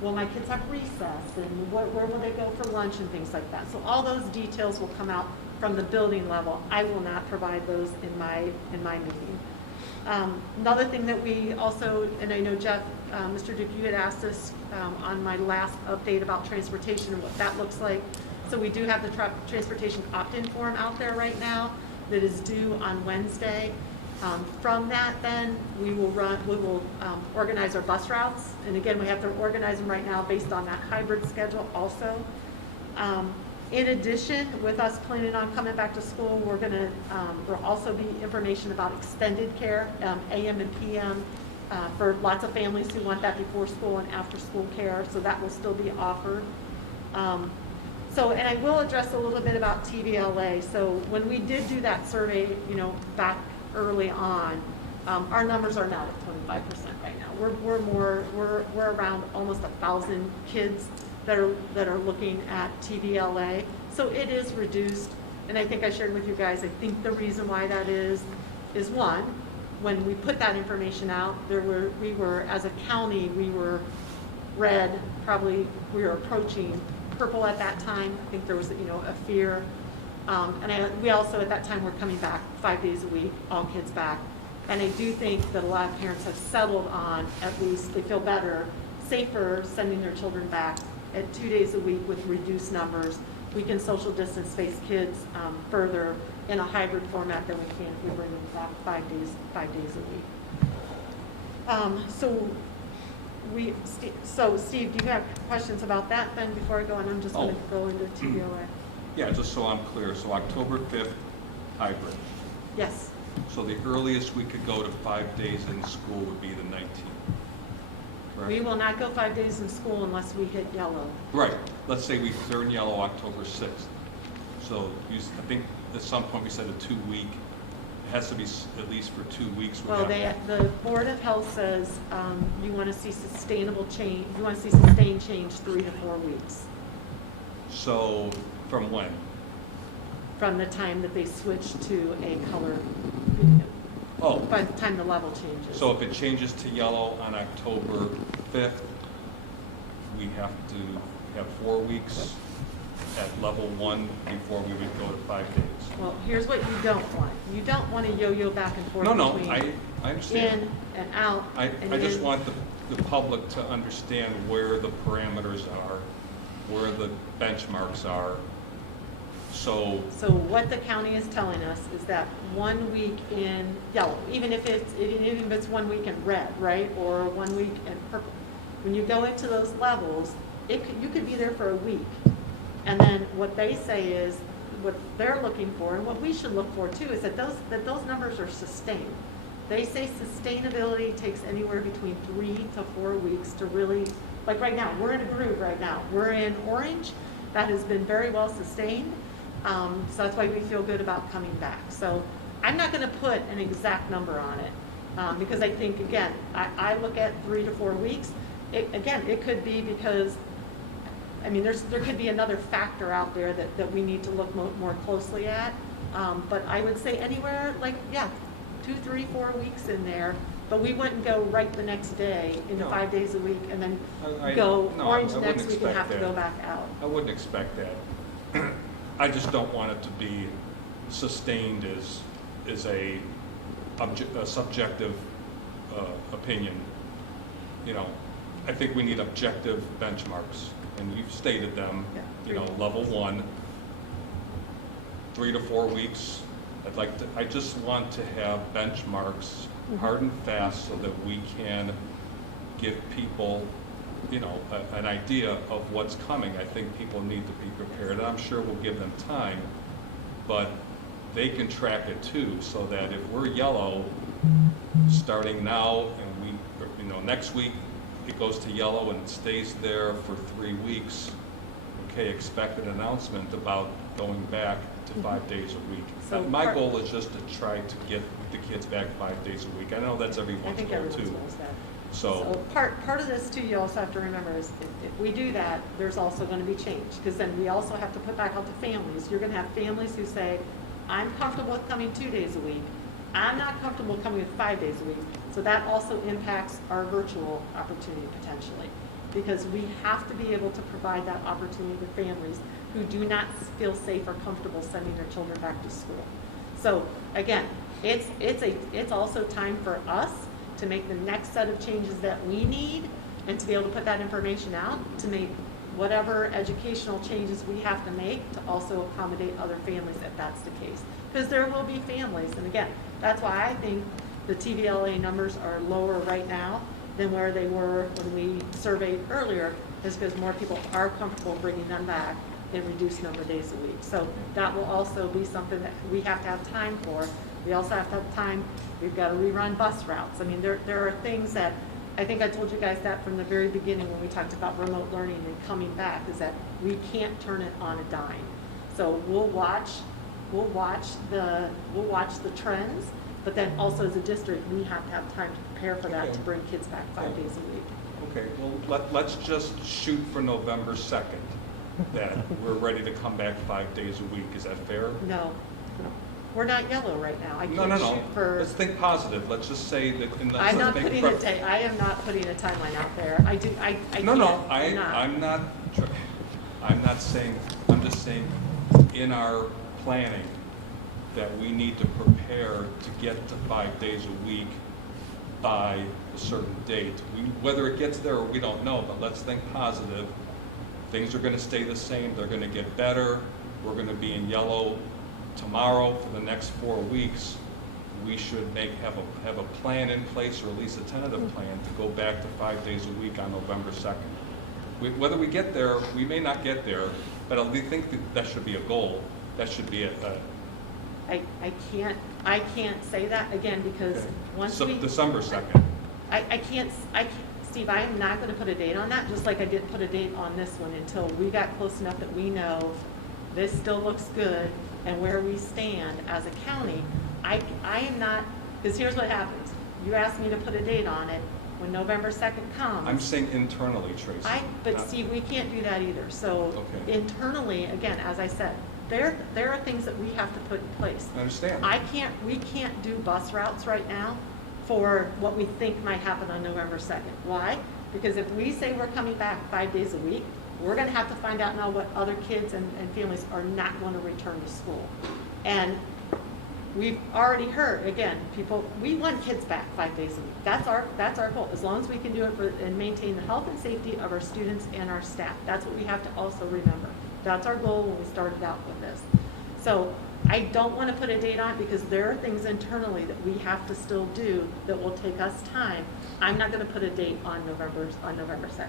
will my kids have recess, and where will they go for lunch, and things like that. So all those details will come out from the building level. I will not provide those in my meeting. Another thing that we also, and I know Jeff, Mr. Duke, you had asked us on my last update about transportation and what that looks like. So we do have the transportation opt-in form out there right now. that is due on Wednesday. From that, then, we will organize our bus routes. And again, we have to organize them right now based on that hybrid schedule also. In addition, with us planning on coming back to school, there'll also be information about extended care, AM and PM, for lots of families who want that before school and after school care. So that will still be offered. And I will address a little bit about TVLA. So when we did do that survey, back early on, our numbers are not at 25% right now. We're around almost 1,000 kids that are looking at TVLA. So it is reduced, and I think I shared with you guys, I think the reason why that is one, when we put that information out, we were as a county, we were red, probably we were approaching purple at that time. I think there was a fear. We also at that time were coming back 5 days a week, all kids back. And I do think that a lot of parents have settled on, at least they feel better, safer sending their children back at 2 days a week with reduced numbers. We can social distance space kids further in a hybrid format than we can if we bring them back 5 days a week. So Steve, do you have questions about that then before I go on? I'm just going to go into TVLA. Yeah, just so I'm clear, so October 5th, hybrid. Yes. So the earliest we could go to 5 days in school would be the 19th, correct? We will not go 5 days in school unless we hit yellow. Right. Let's say we turn yellow October 6th. So I think at some point we said a 2-week. It has to be at least for 2 weeks. Well, the Board of Health says you want to see sustainable change. You want to see sustained change 3 to 4 weeks. So from when? From the time that they switch to a color. By the time the level changes. So if it changes to yellow on October 5th, we have to have 4 weeks at level 1 before we would go to 5 days. Well, here's what you don't want. You don't want to yo-yo back and forth between I understand. in and out. I just want the public to understand where the parameters are, where the benchmarks are. So what the county is telling us is that 1 week in yellow, even if it's 1 week in red, right, or 1 week in purple, when you go into those levels, you could be there for a week. And then what they say is, what they're looking for, and what we should look for too, is that those numbers are sustained. They say sustainability takes anywhere between 3 to 4 weeks to really, like right now, we're in a groove right now. We're in orange. That has been very well sustained. So that's why we feel good about coming back. So I'm not going to put an exact number on it because I think, again, I look at 3 to 4 weeks. It could be because, there could be another factor out there that we need to look more closely at. But I would say anywhere 2, 3, 4 weeks in there. But we wouldn't go right the next day into 5 days a week and then go orange next week and have to go back out. I wouldn't expect that. I just don't want it to be sustained as a subjective opinion. I think we need objective benchmarks, and you've stated them. Level 1, 3 to 4 weeks. I just want to have benchmarks hard and fast so that we can give people an idea of what's coming. I think people need to be prepared, and I'm sure we'll give them time, but they can track it too, so that if we're yellow starting now and next week it goes to yellow and it stays there for 3 weeks, expect an announcement about going back to 5 days a week. So my goal is just to try to get the kids back 5 days a week. I know that's everyone's goal too. So part of this too, you also have to remember is if we do that, there's also going to be change, because then we also have to put back out to families. You're going to have families who say, I'm comfortable with coming 2 days a week. I'm not comfortable coming with 5 days a week. So that also impacts our virtual opportunity potentially, because we have to be able to provide that opportunity to families who do not feel safe or comfortable sending their children back to school. So again, it's also time for us to make the next set of changes that we need and to be able to put that information out to make whatever educational changes we have to make to also accommodate other families if that's the case. Because there will be families, and again, that's why I think the TVLA numbers are lower right now than where they were when we surveyed earlier, is because more people are comfortable bringing them back in reduced number of days a week. So that will also be something that we have to have time for. We also have to have time, we've got to rerun bus routes. I mean, there are things that, I think I told you guys that from the very beginning when we talked about remote learning and coming back, is that we can't turn it on a dime. So we'll watch the trends, but then also as a district, we have to have time to prepare for that, to bring kids back 5 days a week. Okay, well, let's just shoot for November 2nd, that we're ready to come back 5 days a week. Is that fair? No, we're not yellow right now. I No, can't no, no. shoot for. Let's think positive. Let's just say that. I am not putting a timeline out there. I can't. No, I'm not. I'm not saying, I'm just saying in our planning that we need to prepare to get to 5 days a week by a certain date. Whether it gets there or we don't know, but let's think positive. Things are going to stay the same. They're going to get better. We're going to be in yellow tomorrow for the next 4 weeks. We should have a plan in place, or at least a tentative plan, to go back to 5 days a week on November 2nd. Whether we get there, we may not get there, but I think that should be a goal. That should be I can't say that again because once we. December 2nd. I can't, Steve, I am not going to put a date on that, just like I didn't put a date on this one until we got close enough that we know this still looks good and where we stand as a county. I am not, because here's what happens. You asked me to put a date on it. When November 2nd comes. I'm saying internally, Tracy. But Steve, we can't do that either. So internally, again, as I said, there are things that we have to put in place. I understand. We can't do bus routes right now for what we think might happen on November 2nd. Why? Because if we say we're coming back 5 days a week, we're going to have to find out now what other kids and families are not going to return to school. And we've already heard, again, we want kids back 5 days a week. That's our goal. As long as we can do it and maintain the health and safety of our students and our staff. That's what we have to also remember. That's our goal when we started out with this. So I don't want to put a date on it because there are things internally that we have to still do that will take us time. I'm not going to put a date on November 2nd.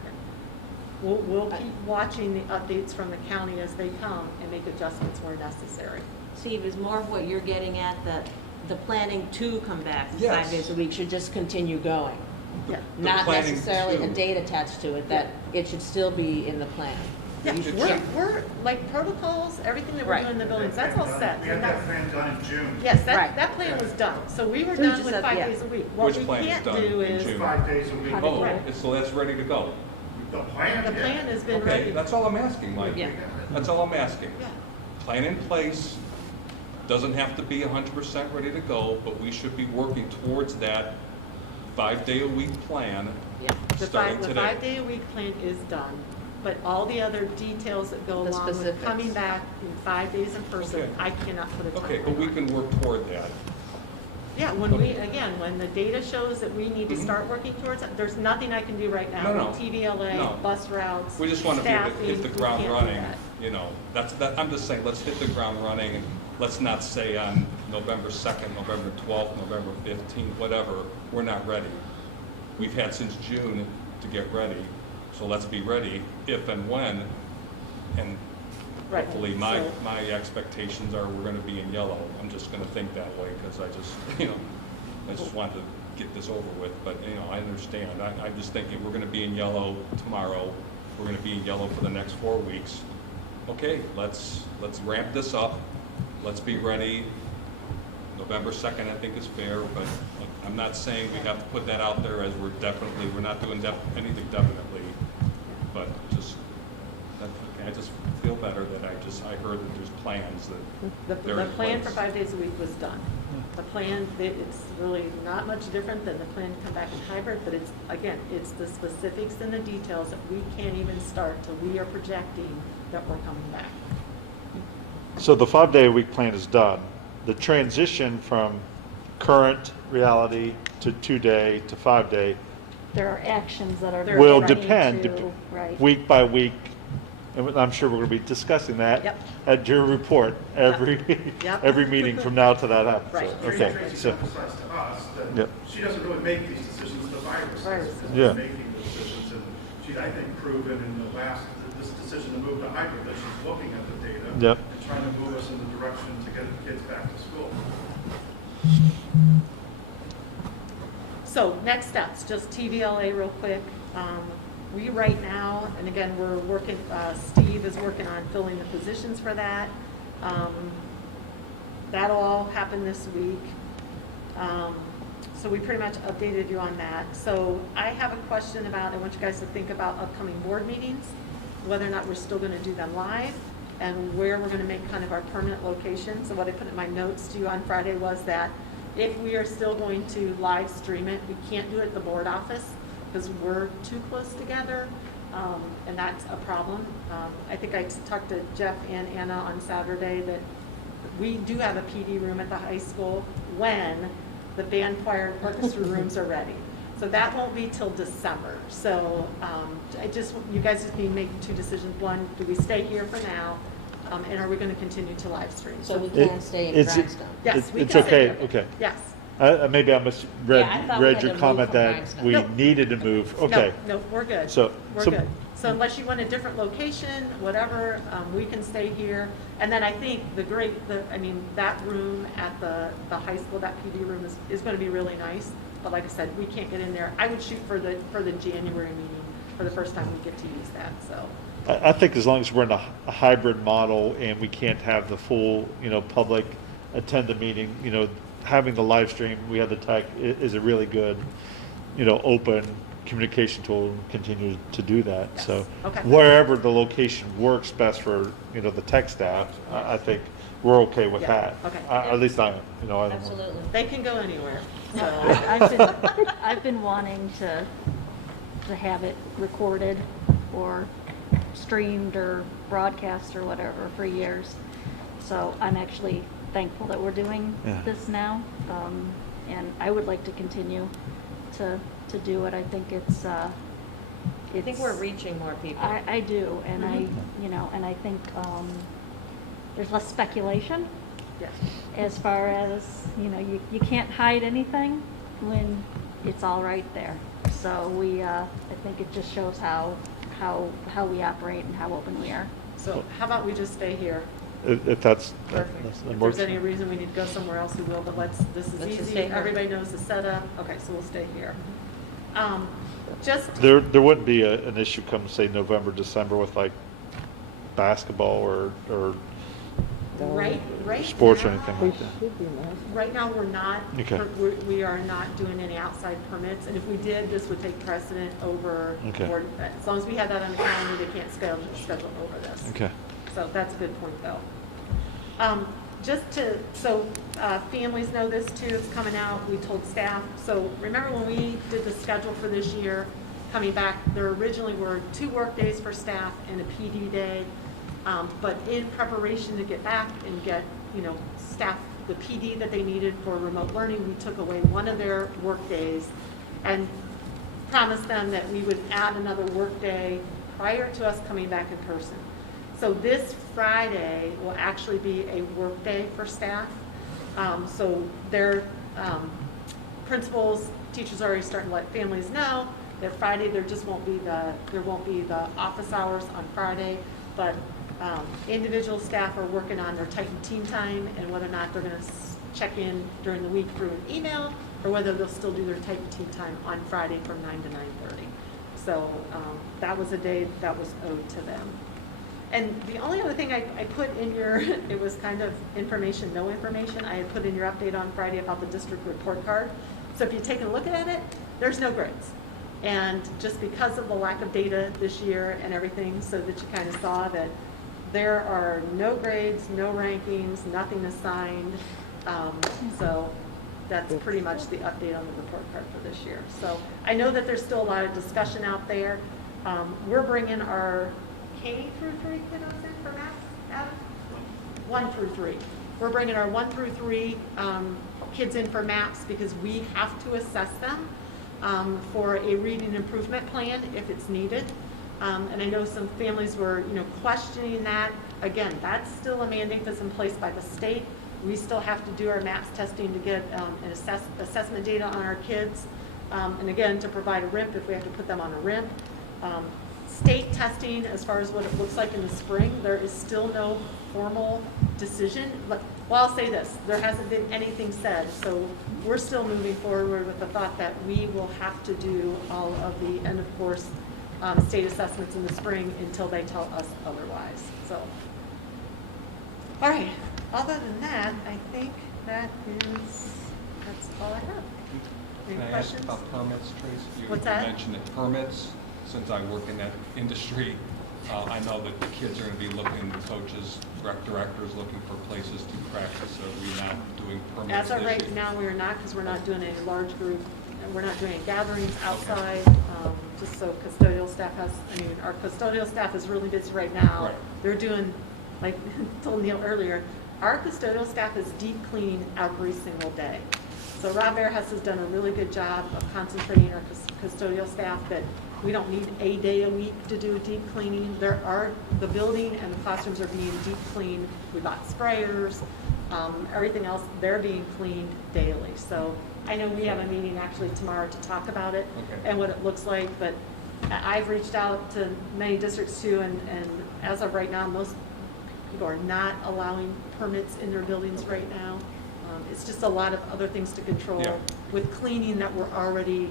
We'll keep watching the updates from the county as they come and make adjustments where necessary. Steve, is more of what you're getting at that the planning to come back Yes. 5 days a week should just continue going? Yeah. Not planning necessarily to. a date attached to it, that it should still be in the plan. Yeah, You should we're like protocols, everything that we're Right. doing in the buildings, that's all set. We had that plan done in June. Yes, Right. that plan was done. So we were So you done just with said- 5 yeah. days a week. What Which we plan is can't done do in is, June? 5 days a week. Oh, Right. so that's ready to go. The plan, the yeah. plan has been Okay, ready. that's all I'm asking, Mike. Yeah. That's all I'm asking. Yeah. Plan in place, doesn't have to be 100% ready to go, but we should be working towards that 5 day a week plan Yeah. starting The today. 5 day a week plan is done, but all the other details that go The along with specifics. coming back in 5 days in person, Okay. I cannot put a timeline Okay, but we on. can work toward that. Yeah, when the data shows that we need to Mhm. start working towards it, there's nothing I can do right now. No. with TVLA, No. bus routes, We just want to staffing, hit the we ground can't do running, that. you know, I'm just saying, let's hit the ground running, and let's not say on November 2nd, November 12th, November 15th, whatever, we're not ready. We've had since June to get ready, so let's be ready if and when, and Right, hopefully so- my expectations are we're gonna be in yellow. I'm just gonna think that way, because I just want to get this over with, but, I understand. I'm just thinking, we're gonna be in yellow tomorrow, we're gonna be in yellow for the next 4 weeks. Okay, let's ramp this up, let's be ready. November 2nd, I think is fair, but I'm not saying we have to put that out there as we're not doing anything definitely, but just, I just feel better that I heard that there's plans that they're The in plan for place. 5 days a week was done. The plan, it's really not much different than the plan to come back in hybrid, but it's the specifics and the details that we can't even start till we are projecting that we're coming back. So the 5 day a week plan is done. The transition from current reality to 2 day to 5 day There are actions that are. There will right. depend Right. week by week And I'm sure we're going to be discussing that Yep. at your report every, Yep. every meeting from now to that happens. Right. Okay, Tracy so, emphasized to us that Yep. she doesn't really make these decisions, the virus Virus. is Yeah. making the decisions. And she's, I think, proven in the last, this decision to move to hybrid, that she's looking at the data Yep. and trying to move us in the direction to get the kids back to school. So next steps, just TVLA real quick. We right now, and again, we're working, Steve is working on filling the positions for that. That'll all happen this week. So we pretty much updated you on that. So I have a question about, I want you guys to think about upcoming board meetings, whether or not we're still gonna do them live, and where we're gonna make kind of our permanent location. So what I put in my notes to you on Friday was that if we are still going to live stream it, we can't do it at the board office because we're too close together, and that's a problem. I think I talked to Jeff and Anna on Saturday that we do have a PD room at the high school when the band, choir, and orchestra rooms are ready. So that won't be till December. So you guys just need to make two decisions. One, do we stay here for now? And are we going to continue to live stream? So we It- can stay in it's- Grindstone. Yes, we it's can stay okay, here. okay. Yes. Maybe I misread Yeah, I thought we read had your to move comment from that Grindstone. we No. needed to move. Okay. No, we're good. So- We're so- good. So unless you want a different location, whatever, we can stay here. And then I think that room at the high school, that PD room is going to be really nice. But like I said, we can't get in there. I would shoot for the January meeting for the first time we get to use that, so. I think as long as we're in a hybrid model and we can't have the full, public attend the meeting, having the live stream, we have the tech, is a really good, open communication tool and continue to do that. Yes. So Okay. wherever the location works best for, the tech staff, I think we're okay with Yeah. that. Okay. At least I am, I don't. Absolutely. They can go anywhere, so. I've been wanting to have it recorded or streamed or broadcast or whatever for years. So I'm actually thankful that we're doing Yeah. this now. And I would like to continue to do it. I think it's I think we're reaching more people. I do, and Mm-hmm. and I think there's less speculation Yes. as far as, you can't hide anything when it's all right there. So I think it just shows how we operate and how open we are. So how about we just stay here? If that's, Perfect. that If works. there's any reason we need to go somewhere else, we will, but this is Let's just easy. stay here. Everybody knows the setup. Okay, so we'll stay here. Just, There wouldn't be an issue come, say, November, December with like basketball or right sports or now- anything We like that. should be nice. Right now, we're not, Okay. we are not doing any outside permits, and if we did, this would take precedent over, Okay. or as long as we have that on the calendar, they can't schedule over this. Okay. So that's a good point, though. Families know this too, it's coming out, we told staff. So remember when we did the schedule for this year, coming back, there originally were 2 work days for staff and a PD day. But in preparation to get back and get, staff the PD that they needed for remote learning, we took away one of their work days and promised them that we would add another work day prior to us coming back in person. So this Friday will actually be a work day for staff. So their principals, teachers are already starting to let families know that Friday there won't be the office hours on Friday, but individual staff are working on their Titan team time and whether or not they're going to check in during the week through an email or whether they'll still do their Titan team time on Friday from 9 to 9:30. So that was a day that was owed to them. And the only other thing I put in your, it was kind of information, no information, I had put in your update on Friday about the district report card. So if you've taken a look at it, there's no grades. And just because of the lack of data this year and everything, so that you kind of saw that there are no grades, no rankings, nothing assigned. So that's pretty much the update on the report card for this year. So I know that there's still a lot of discussion out there. We're bringing our K through 3 kiddos in for math, Adam? 1 through 3. We're bringing our 1 through 3 kids in for maps because we have to assess them for a reading improvement plan if it's needed. And I know some families were, questioning that. Again, that's still a mandate that's in place by the state. We still have to do our MAPS testing to get an assessment data on our kids. And again, to provide a RIMP if we have to put them on a RIMP. State testing, as far as what it looks like in the spring, there is still no formal decision. Well, I'll say this, there hasn't been anything said, so we're still moving forward with the thought that we will have to do all of the end of course state assessments in the spring until they tell us otherwise. So, all right, other than that, I think that's all I have. Any Can I ask questions? about permits, Tracy? What's that? You mentioned that permits, since I work in that industry, I know that the kids are going to be looking, the coaches, rec directors looking for places to practice. Are we not doing permits As of this right year? now, we are not, because we're not doing any large group, and we're not doing any gatherings outside, just so custodial staff our custodial staff is really busy right now. Right. They're doing, like I told Neil earlier, our custodial staff is deep cleaning every single day. So Rob Bearhouse has done a really good job of concentrating our custodial staff that we don't need a day a week to do deep cleaning. The building and the classrooms are being deep cleaned. We bought sprayers, everything else, they're being cleaned daily. So I know we have a meeting actually tomorrow to talk about it and what it looks like, but I've reached out to many districts too, and as of right now, most people are not allowing permits in their buildings right now. It's just a lot of other things to control with cleaning that we're already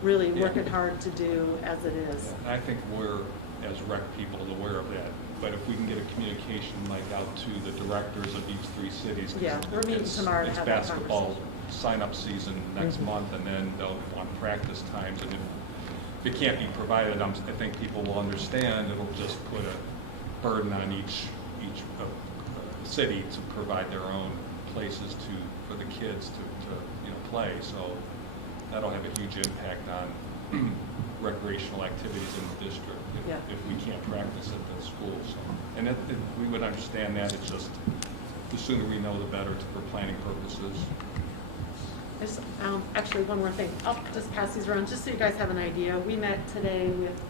really working hard to do as it is. And I think we're, as rec people, aware of that. But if we can get a communication like out to the directors of each 3 cities. 'Cause Yeah, we're meeting tomorrow to have that It's basketball sign-up season next month, and then they'll want practice times. And if it can't be provided, I think people will understand. It'll just put a burden on each city to provide their own places for the kids to play. So that'll have a huge impact on recreational activities in the district if we can't practice at the school. So, and we would understand that. It's just the sooner we know, the better for planning purposes. There's actually one more thing. I'll just pass these around just so you guys have an idea. We met today with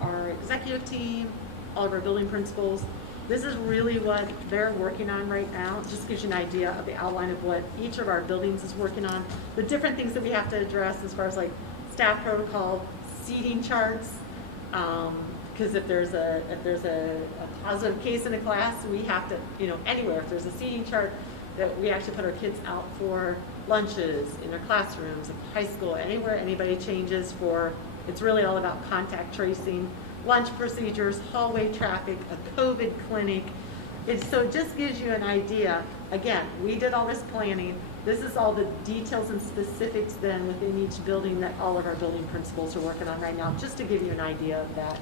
our executive team, all of our building principals. This is really what they're working on right now. It just gives you an idea of the outline of what each of our buildings is working on. The different things that we have to address as far as like staff protocol, seating charts, because if there's a positive case in a class, we have to, anywhere, if there's a seating chart, that we actually put our kids out for lunches in their classrooms, in high school, anywhere anybody changes for, it's really all about contact tracing, lunch procedures, hallway traffic, a COVID clinic. So it just gives you an idea. Again, we did all this planning. This is all the details and specifics then within each building that all of our building principals are working on right now, just to give you an idea of that.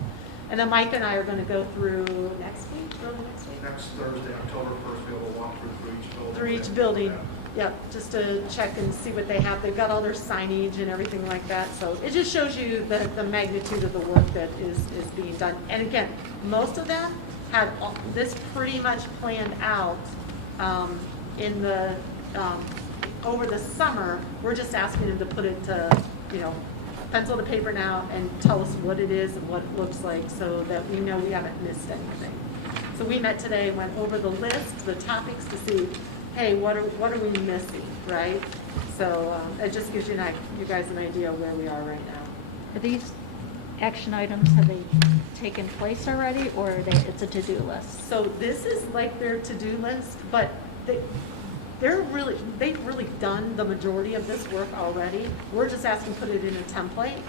And then Mike and I are going to go through next week, early next week? Next Thursday, October 1st, we'll walk through each building. Through each building. Yep, just to check and see what they have. They've got all their signage and everything like that. So it just shows you the magnitude of the work that is being done. And again, most of them had this pretty much planned out in the over the summer. We're just asking them to put it to, pencil to paper now and tell us what it is and what it looks like so that we know we haven't missed anything. So we met today, went over the list, the topics to see, hey, what are we missing, right? So it just gives you guys an idea of where we are right now. Are these action items, have they taken place already, or it's a to-do list? So this is like their to-do list, but they've really done the majority of this work already. We're just asking to put it in a template,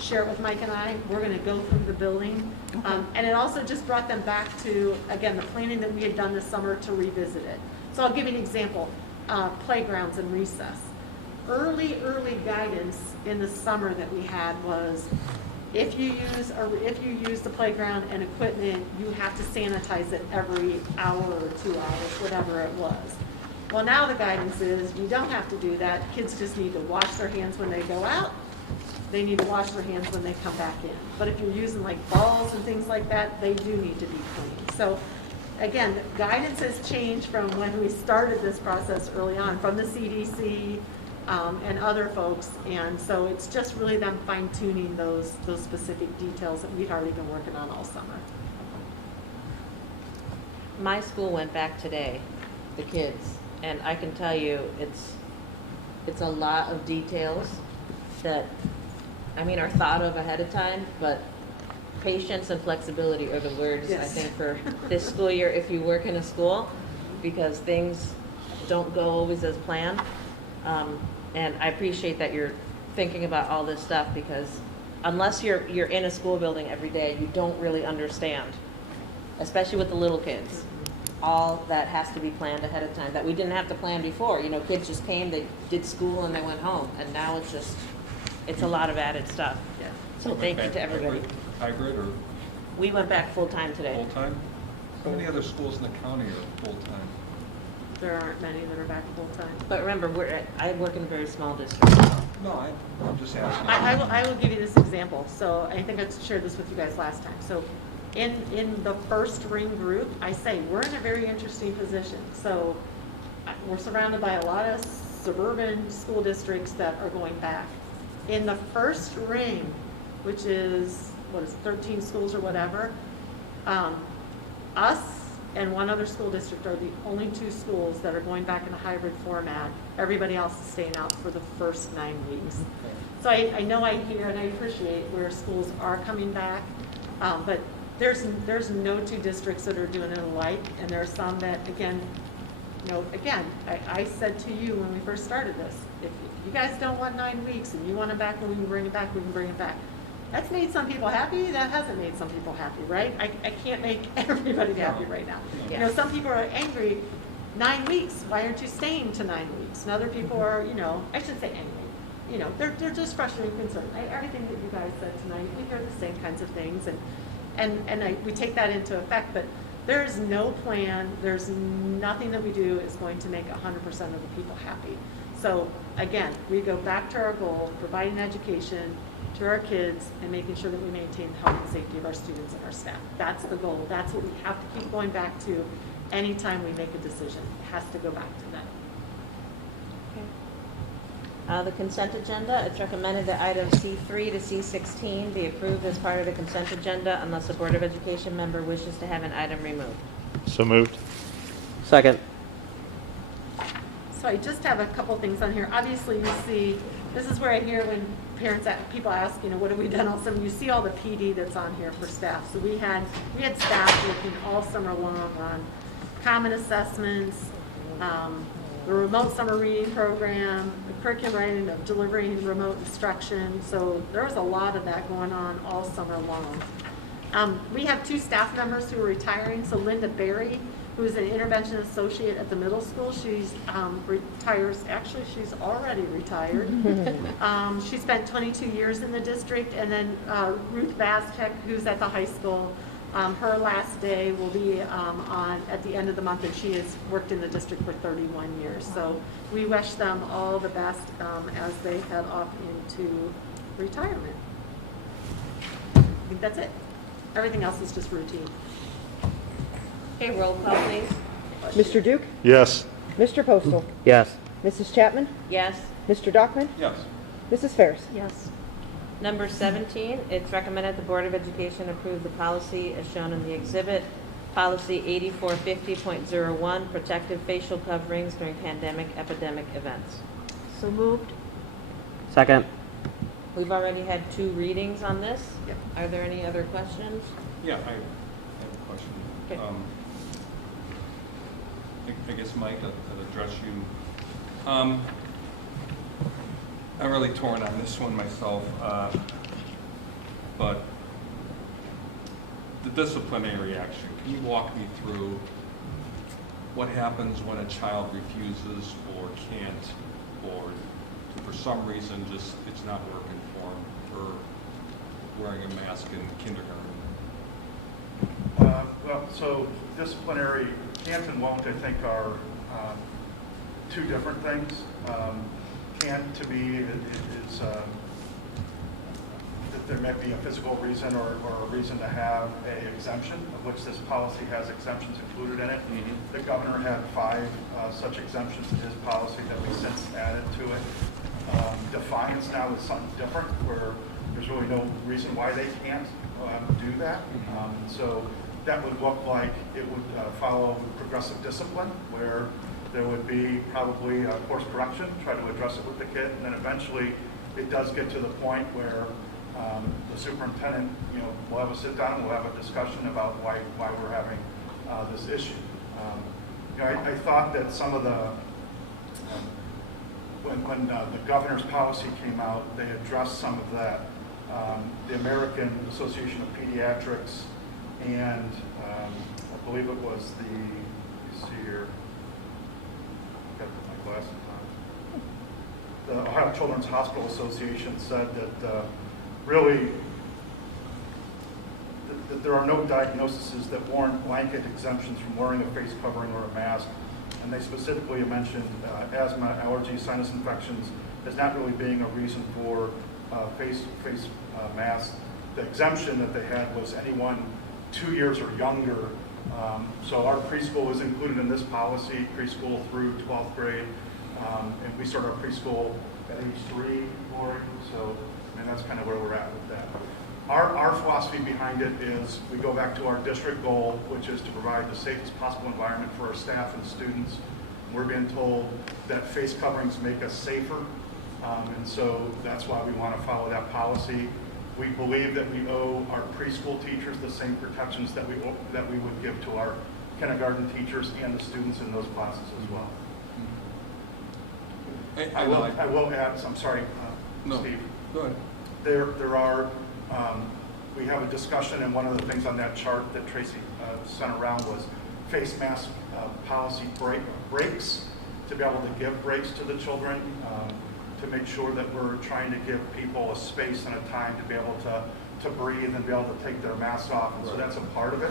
share it with Mike and I. We're going to go through the building. And it also just brought them back to, again, the planning that we had done this summer to revisit it. So I'll give you an example, playgrounds and recess. Early guidance in the summer that we had was, if you use the playground and equipment, you have to sanitize it every hour or 2 hours, whatever it was. Well, now the guidance is you don't have to do that. Kids just need to wash their hands when they go out. They need to wash their hands when they come back in. But if you're using like balls and things like that, they do need to be cleaned. So again, guidance has changed from when we started this process early on, from the CDC and other folks. And so it's just really them fine tuning those specific details that we'd already been working on all summer. My school went back today, the kids, and I can tell you, it's a lot of details that, I mean, are thought of ahead of time, but patience and flexibility are the words, I Yes. think, for this school year if you work in a school, because things don't go always as planned. And I appreciate that you're thinking about all this stuff, because unless you're in a school building every day, you don't really understand, especially with the little kids. All that has to be planned ahead of time that we didn't have to plan before. You know, kids just came, they did school, and they went home. And now it's a lot of added stuff. Yeah. So thank you to everybody. Hybrid or We went back full-time today. full-time? How many other schools in the county are full-time? There aren't many that are back full-time. But remember, I work in a very small district. No, I'm just asking. I will give you this example. So I think I shared this with you guys last time. So in the first ring group, I say we're in a very interesting position. So we're surrounded by a lot of suburban school districts that are going back. In the first ring, which is, 13 schools or whatever, us and one other school district are the only two schools that are going back in a hybrid format. Everybody else is staying out for the first 9 weeks. So I know I hear and I appreciate where schools are coming back, but there's no two districts that are doing it alike, and there are some that, again, I said to you when we first started this, if you guys don't want 9 weeks and you want it back, when we can bring it back, we can bring it back. That's made some people happy. That hasn't made some people happy, right? I can't make everybody happy right now. You know, some people are angry. 9 weeks. Why aren't you staying to 9 weeks? And other people are, I should say angry. They're just frustrated and concerned. Everything that you guys said tonight, we hear the same kinds of things, and we take that into effect. But there is no plan. There's nothing that we do is going to make 100% of the people happy. So again, we go back to our goal, providing education to our kids and making sure that we maintain the health and safety of our students and our staff. That's the goal. That's what we have to keep going back to anytime we make a decision. It has to go back to that. The consent agenda, it's recommended that items C3 to C16 be approved as part of the consent agenda unless a Board of Education member wishes to have an item removed. So moved. Second. So I just have a couple things on here. Obviously, you see, this is where I hear when people ask, what have we done all summer? You see all the PD that's on here for staff. So we had staff working all summer long on common assessments, the remote summer reading program, the curriculum writing of delivering remote instruction. So there was a lot of that going on all summer long. We have 2 staff members who are retiring. So Linda Berry, who is an intervention associate at the middle school, she's retires. Actually, she's already retired. She spent 22 years in the district. And then Ruth Vastek, who's at the high school, her last day will be at the end of the month, and she has worked in the district for 31 years. So we wish them all the best as they head off into retirement. I think that's it. Everything else is just routine. Okay, roll call, please. Mr. Duke? Yes. Mr. Postal? Yes. Mrs. Chapman? Yes. Mr. Dockman? Yes. Mrs. Ferris? Yes. Number 17, it's recommended the Board of Education approve the policy as shown in the exhibit. Policy 8450.01, protective facial coverings during pandemic epidemic events. So moved. Second. We've already had 2 readings on this. Yep. Are there any other questions? Yeah, I have a question. Okay. I guess, Mike, I'll address you. I'm really torn on this one myself, but the disciplinary action, can you walk me through what happens when a child refuses or can't, or for some reason just it's not working for him, for wearing a mask in kindergarten? So disciplinary, can't and won't, I think, are 2 different things. Can't, to me, is that there may be a physical reason or a reason to have an exemption, of which this policy has exemptions included in it. The governor had 5 such exemptions in his policy that we since added to it. compliance now is something different, where there's really no reason why they can't do that. So that would look like it would follow progressive discipline, where there would be probably a course correction, try to address it with the kid, and then eventually it does get to the point where the superintendent, will have a sit down, we'll have a discussion about why we're having this issue. I thought that some of the when the governor's policy came out, they addressed some of that. The American Association of Pediatrics and I believe it was let me see here, got my glasses on. The Ohio Children's Hospital Association said that really that there are no diagnoses that warrant blanket exemptions from wearing a face covering or a mask. And they specifically mentioned asthma, allergies, sinus infections as not really being a reason for face masks. The exemption that they had was anyone 2 years or younger. So our preschool is included in this policy, preschool through 12th grade. And we start our preschool at age 3, Lori. So that's kind of where we're at with that. Our philosophy behind it is we go back to our district goal, which is to provide the safest possible environment for our staff and students. We're being told that face coverings make us safer, and so that's why we want to follow that policy. We believe that we owe our preschool teachers the same protections that we would give to our kindergarten teachers and the students in those classes as well. I will add, I'm sorry, No, Steve. go ahead. There are, we have a discussion, and one of the things on that chart that Tracy sent around was face mask policy breaks, to be able to give breaks to the children, to make sure that we're trying to give people a space and a time to be able to breathe and be able to take their masks off, and so that's a part of it.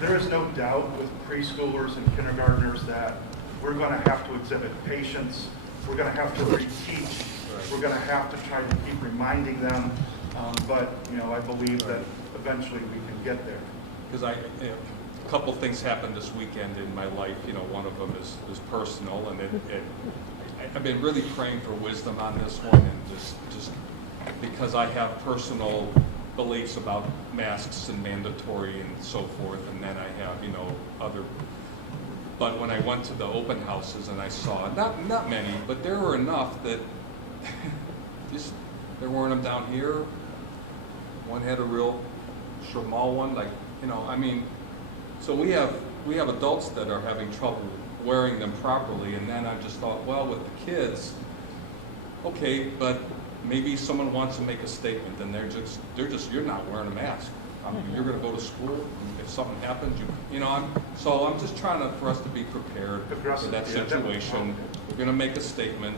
There is no doubt with preschoolers and kindergartners that we're going to have to exhibit patience, we're going to have to reteach, we're going to have to try to keep reminding them, but I believe that eventually we can get there. Because a couple things happened this weekend in my life. One of them is personal, and I've been really praying for wisdom on this one, and just because I have personal beliefs about masks and mandatory and so forth, and then I have other. But when I went to the open houses and I saw not many, but there were enough that just they're wearing them down here. One had a real small one, so we have adults that are having trouble wearing them properly, and then I just thought, well, with the kids, okay, but maybe someone wants to make a statement, and you're not wearing a mask. You're going to go to school. If something happens, I'm just trying for us to be prepared for that situation. We're going to make a statement.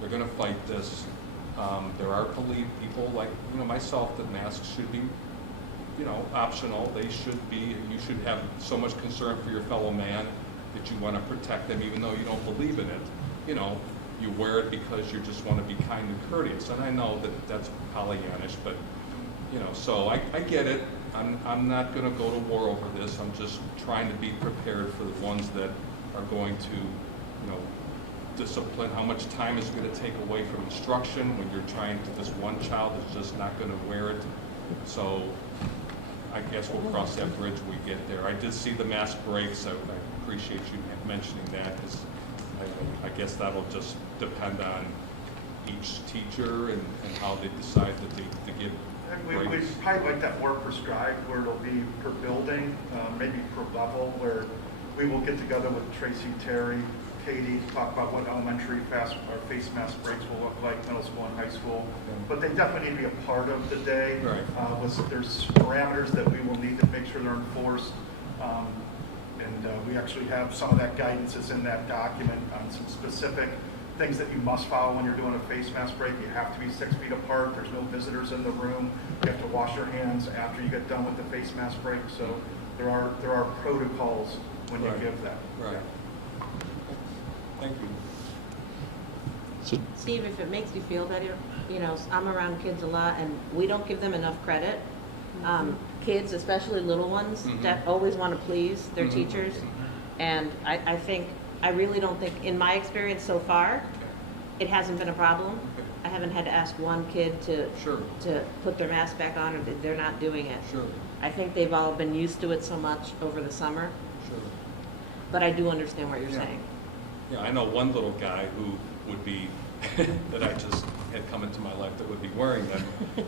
They're going to fight this. There are people like myself that masks should be optional. They should be. You should have so much concern for your fellow man that you want to protect them, even though you don't believe in it. You wear it because you just want to be kind and courteous. And I know that that's Pollyannish, but so I get it. I'm not going to go to war over this. I'm just trying to be prepared for the ones that are going to, discipline. How much time is it going to take away from instruction when you're trying to, this one child is just not going to wear it. So I guess we'll cross that bridge when we get there. I did see the mask breaks. I appreciate you mentioning that, because I guess that'll just depend on each teacher and how they decide that they give breaks. We'd probably like that more prescribed, where it'll be per building, maybe per level, where we will get together with Tracy, Terry, Katie to talk about what elementary face mask breaks will look like, middle school and high school. But they definitely need to be a part of the day. Right. There's parameters that we will need to make sure they're enforced. We actually have some of that guidance is in that document on some specific things that you must follow when you're doing a face mask break. You have to be 6 feet apart. There's no visitors in the room. You have to wash your hands after you get done with the face mask break. So there are protocols when you give that. Right. Thank you. Steve, if it makes you feel better, I'm around kids a lot, and we don't give them enough credit. Kids, especially little ones, that always want to please their teachers. And I really don't think, in my experience so far, it hasn't been a problem. Okay. I haven't had to ask one kid to Sure. put their mask back on, or they're not doing it. Sure, I think they've all been used to it so much over the summer, sure. but I do understand what you're Yeah. saying. Yeah, I know one little guy who would be, that I just had come into my life that would be wearing them,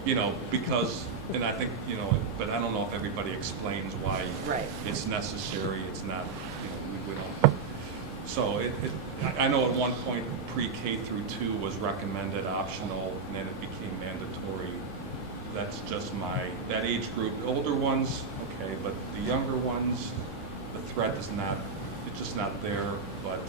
you know, because, and I think, you know, but I don't know if everybody explains why Right. it's necessary, it's not, you know, we don't. So I know at one point pre-K through 2 was recommended optional, and then it became mandatory. That's just that age group. The older ones, okay, but the younger ones, the threat is not, it's just not there, but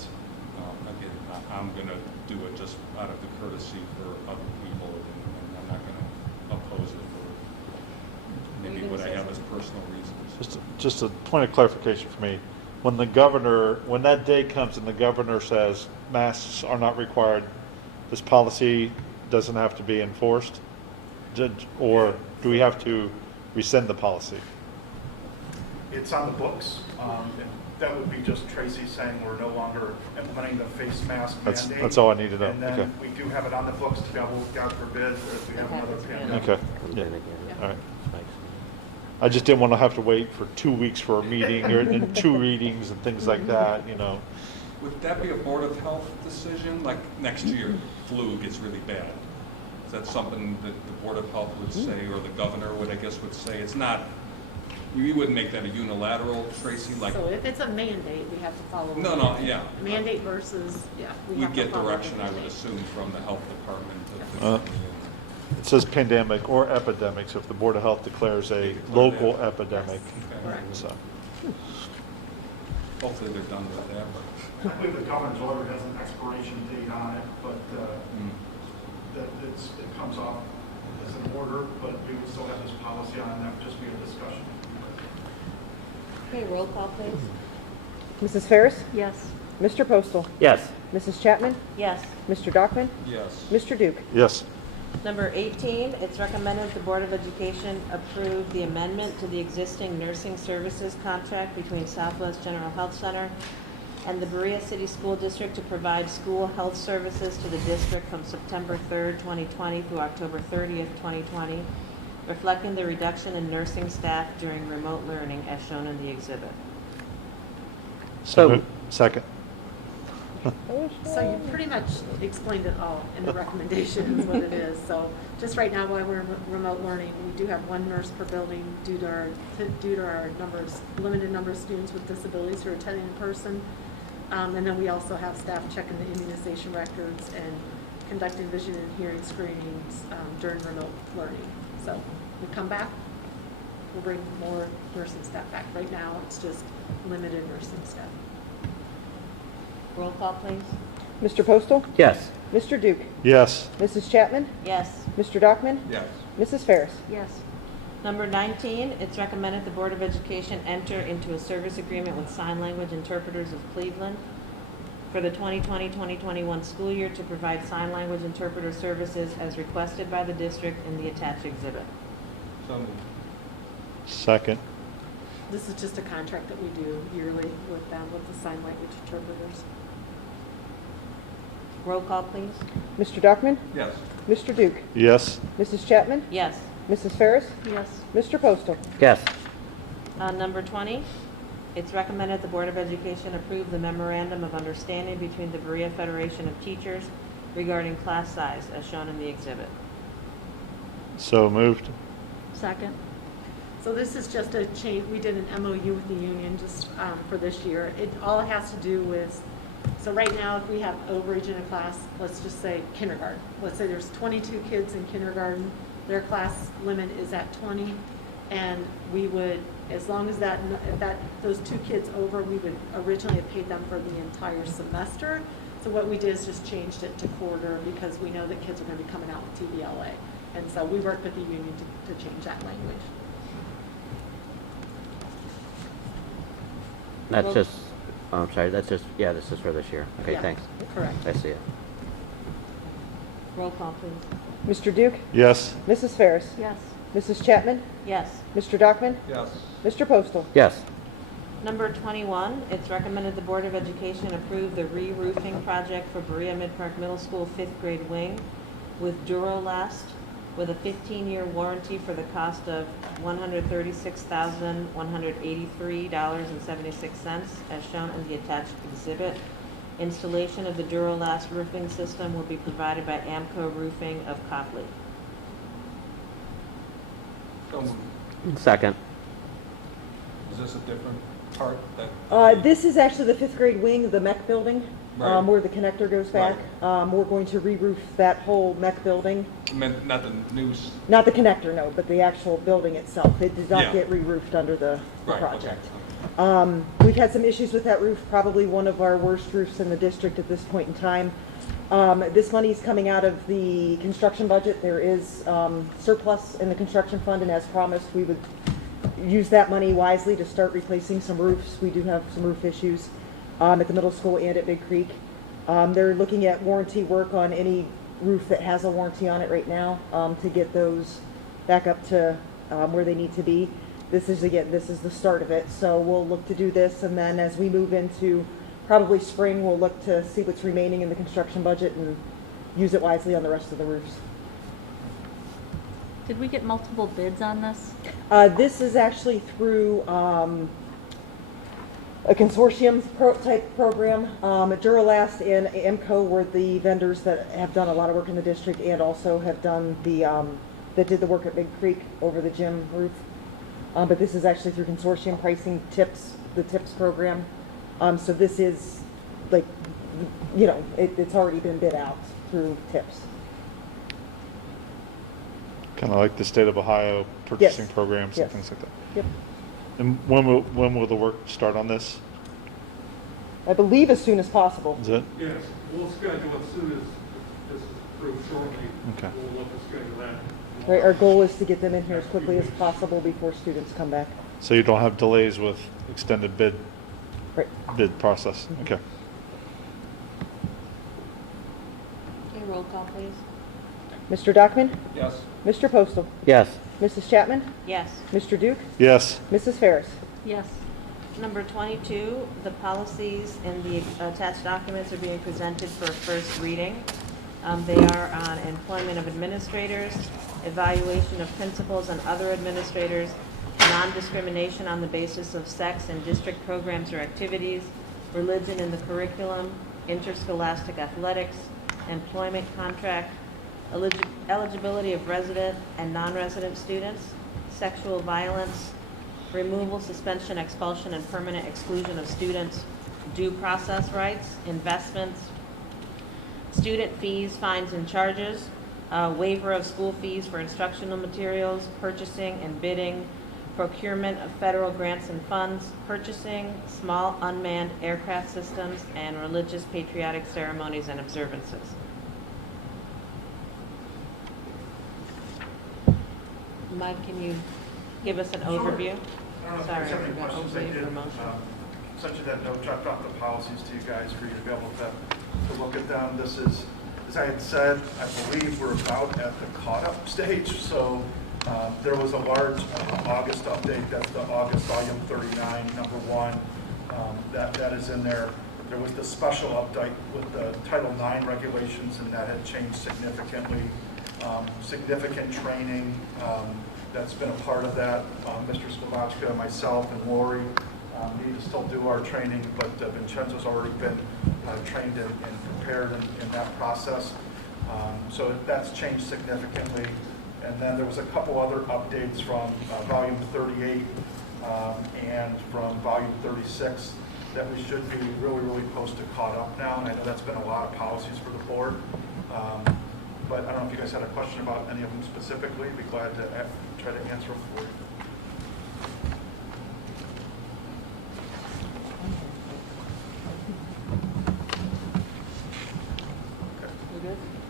again, I'm gonna do it just out of the courtesy for other people, and I'm not gonna oppose it for maybe what I have as personal reasons. Just a point of clarification for me. When that day comes and the governor says masks are not required, this policy doesn't have to be enforced? Or do we have to rescind the policy? It's on the books. And that would be just Tracy saying we're no longer implementing the face mask mandate. That's all I need to know. And then Okay. we do have it on the books to be able, God forbid, if we have another pandemic. Okay, yeah, all right. I just didn't want to have to wait for 2 weeks for a meeting or and 2 readings and things like that, you know. Would that be a Board of Health decision, like next year flu gets really bad? Is that something that the Board of Health would say, or the governor would, I guess, would say? It's not, you wouldn't make that a unilateral, Tracy, like, So if it's a mandate, we have to follow. no, no, yeah. Mandate versus, yeah. we We'd have to get follow the direction, I would mandate. assume, from the health department. It says pandemic or epidemic, so if the Board of Health declares a local epidemic, Correct. so. Hopefully they're done with that, but. I believe the governor's order has an expiration date on it, but that it comes off as an order, but we would still have this policy on, and that would just be a discussion. Okay, roll call, please. Mrs. Ferris? Yes. Mr. Postal? Yes. Mrs. Chapman? Yes. Mr. Dockman? Yes. Mr. Duke? Yes. Number 18, it's recommended the Board of Education approve the amendment to the existing nursing services contract between Southwest General Health Center and the Berea City School District to provide school health services to the district from September 3rd, 2020 through October 30th, 2020, reflecting the reduction in nursing staff during remote learning as shown in the exhibit. So- Second. So you pretty much explained it all in the recommendation is what it is. So just right now while we're remote learning, we do have one nurse per building due to our limited number of students with disabilities who are attending in person. And then we also have staff checking the immunization records and conducting vision and hearing screenings during remote learning. So we come back, we'll bring more nursing staff back. Right now, it's just limited nursing staff. Roll call, please. Mr. Postal? Yes. Mr. Duke? Yes. Mrs. Chapman? Yes. Mr. Dockman? Yes. Mrs. Ferris? Yes. Number 19, it's recommended the Board of Education enter into a service agreement with Sign Language Interpreters of Cleveland for the 2020-2021 school year to provide sign language interpreter services as requested by the district in the attached exhibit. So moved. Second. This is just a contract that we do yearly with them, with the sign language interpreters. Roll call, please. Mr. Dockman? Yes. Mr. Duke? Yes. Mrs. Chapman? Yes. Mrs. Ferris? Yes. Mr. Postal? Yes. Number 20, it's recommended the Board of Education approve the memorandum of understanding between the Berea Federation of Teachers regarding class size as shown in the exhibit. So moved. Second. So this is just a change, we did an MOU with the union just for this year. All it has to do with, so right now if we have overage in a class, let's just say kindergarten. Let's say there's 22 kids in kindergarten, their class limit is at 20, and we would, as long as those 2 kids over, we would originally have paid them for the entire semester. So what we did is just changed it to quarter because we know that kids are going to be coming out with TVLA. And so we worked with the union to change that language. That's Well- just, oh, I'm sorry, that's just, yeah, this is for this year. Okay, Yeah, thanks. correct. I see it. Roll call, please. Mr. Duke? Yes. Mrs. Ferris? Yes. Mrs. Chapman? Yes. Mr. Dockman? Yes. Mr. Postal? Yes. Number 21, it's recommended the Board of Education approve the re-roofing project for Berea Mid-Park Middle School 5th grade wing with Durolast with a 15-year warranty for the cost of $136,183.76 as shown in the attached exhibit. Installation of the Durolast roofing system will be provided by Amco Roofing of Copley. So moved. Second. Is this a different part that? This is actually the 5th grade wing, the MEC building, Right. where the connector goes back. We're going to re-roof that whole MEC building. I meant not the news. Not the connector, no, but the actual building itself. It did not Yeah. get re-roofed under the Right, project. okay. We've had some issues with that roof, probably one of our worst roofs in the district at this point in time. This money is coming out of the construction budget. There is surplus in the construction fund, and as promised, we would use that money wisely to start replacing some roofs. We do have some roof issues at the middle school and at Big Creek. They're looking at warranty work on any roof that has a warranty on it right now to get those back up to where they need to be. This is the start of it. So we'll look to do this, and then as we move into probably spring, we'll look to see what's remaining in the construction budget and use it wisely on the rest of the roofs. Did we get multiple bids on this? This is actually through a consortium type program. Durolast and Amco were the vendors that have done a lot of work in the district and also have done that did the work at Big Creek over the gym roof. But this is actually through consortium pricing tips, the tips program. So this is like, it's already been bid out through tips. Kind of like the state of Ohio purchasing Yes. programs Yes. and things like that. Yep. And when will the work start on this? I believe as soon as possible. Is it? Yes, we'll schedule as soon as this is approved shortly. Okay. We'll look to schedule that. Right, our goal is to get them in here as quickly as possible before students come back. So you don't have delays with extended bid Right. process? Okay. Okay, roll call, please. Mr. Dockman? Yes. Mr. Postal? Yes. Mrs. Chapman? Yes. Mr. Duke? Yes. Mrs. Ferris? Yes. Number 22, the policies in the attached documents are being presented for first reading. They are on employment of administrators, evaluation of principals and other administrators, non-discrimination on the basis of sex in district programs or activities, religion in the curriculum, interscholastic athletics, employment contract, eligibility of resident and non-resident students, sexual violence, removal, suspension, expulsion, and permanent exclusion of students, due process rights, investments, student fees, fines, and charges, waiver of school fees for instructional materials, purchasing and bidding, procurement of federal grants and funds, purchasing small unmanned aircraft systems, and religious patriotic ceremonies and observances. Mike, can you give us an overview? I don't know if Sorry, there's any the questions I overview did. for motion. Sent you that note, dropped off the policies to you guys for you to be able to look at them. This is, as I had said, I believe we're about at the caught-up stage. So there was a large August update. That's the August volume 39, number 1. That is in there. There was the special update with the Title IX regulations, and that had changed significantly. Significant training that's been a part of that. Mr. Slovachka, myself, and Lori need to still do our training, but Vincenzo's already been trained and prepared in that process. So that's changed significantly. And then there was a couple other updates from volume 38 and from volume 36 that we should be really, really close to caught up now. And I know that's been a lot of policies for the board. But I don't know if you guys had a question about any of them specifically. Be glad to try to answer them for you.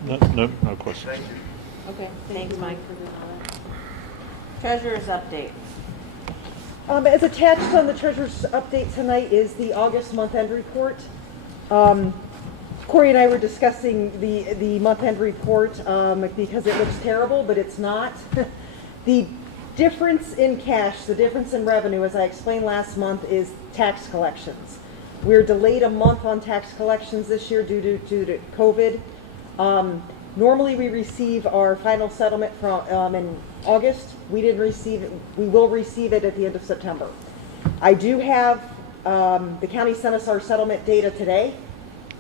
You good? No questions. Thank you. Okay, thanks, Mike. Treasurer's update. As attached on the treasurer's update tonight is the August month-end report. Corey and I were discussing the month-end report because it looks terrible, but it's not. The difference in cash, the difference in revenue, as I explained last month, is tax collections. We're delayed a month on tax collections this year due to COVID. Normally we receive our final settlement from in August. We didn't receive it. We will receive it at the end of September. I do have, the county sent us our settlement data today.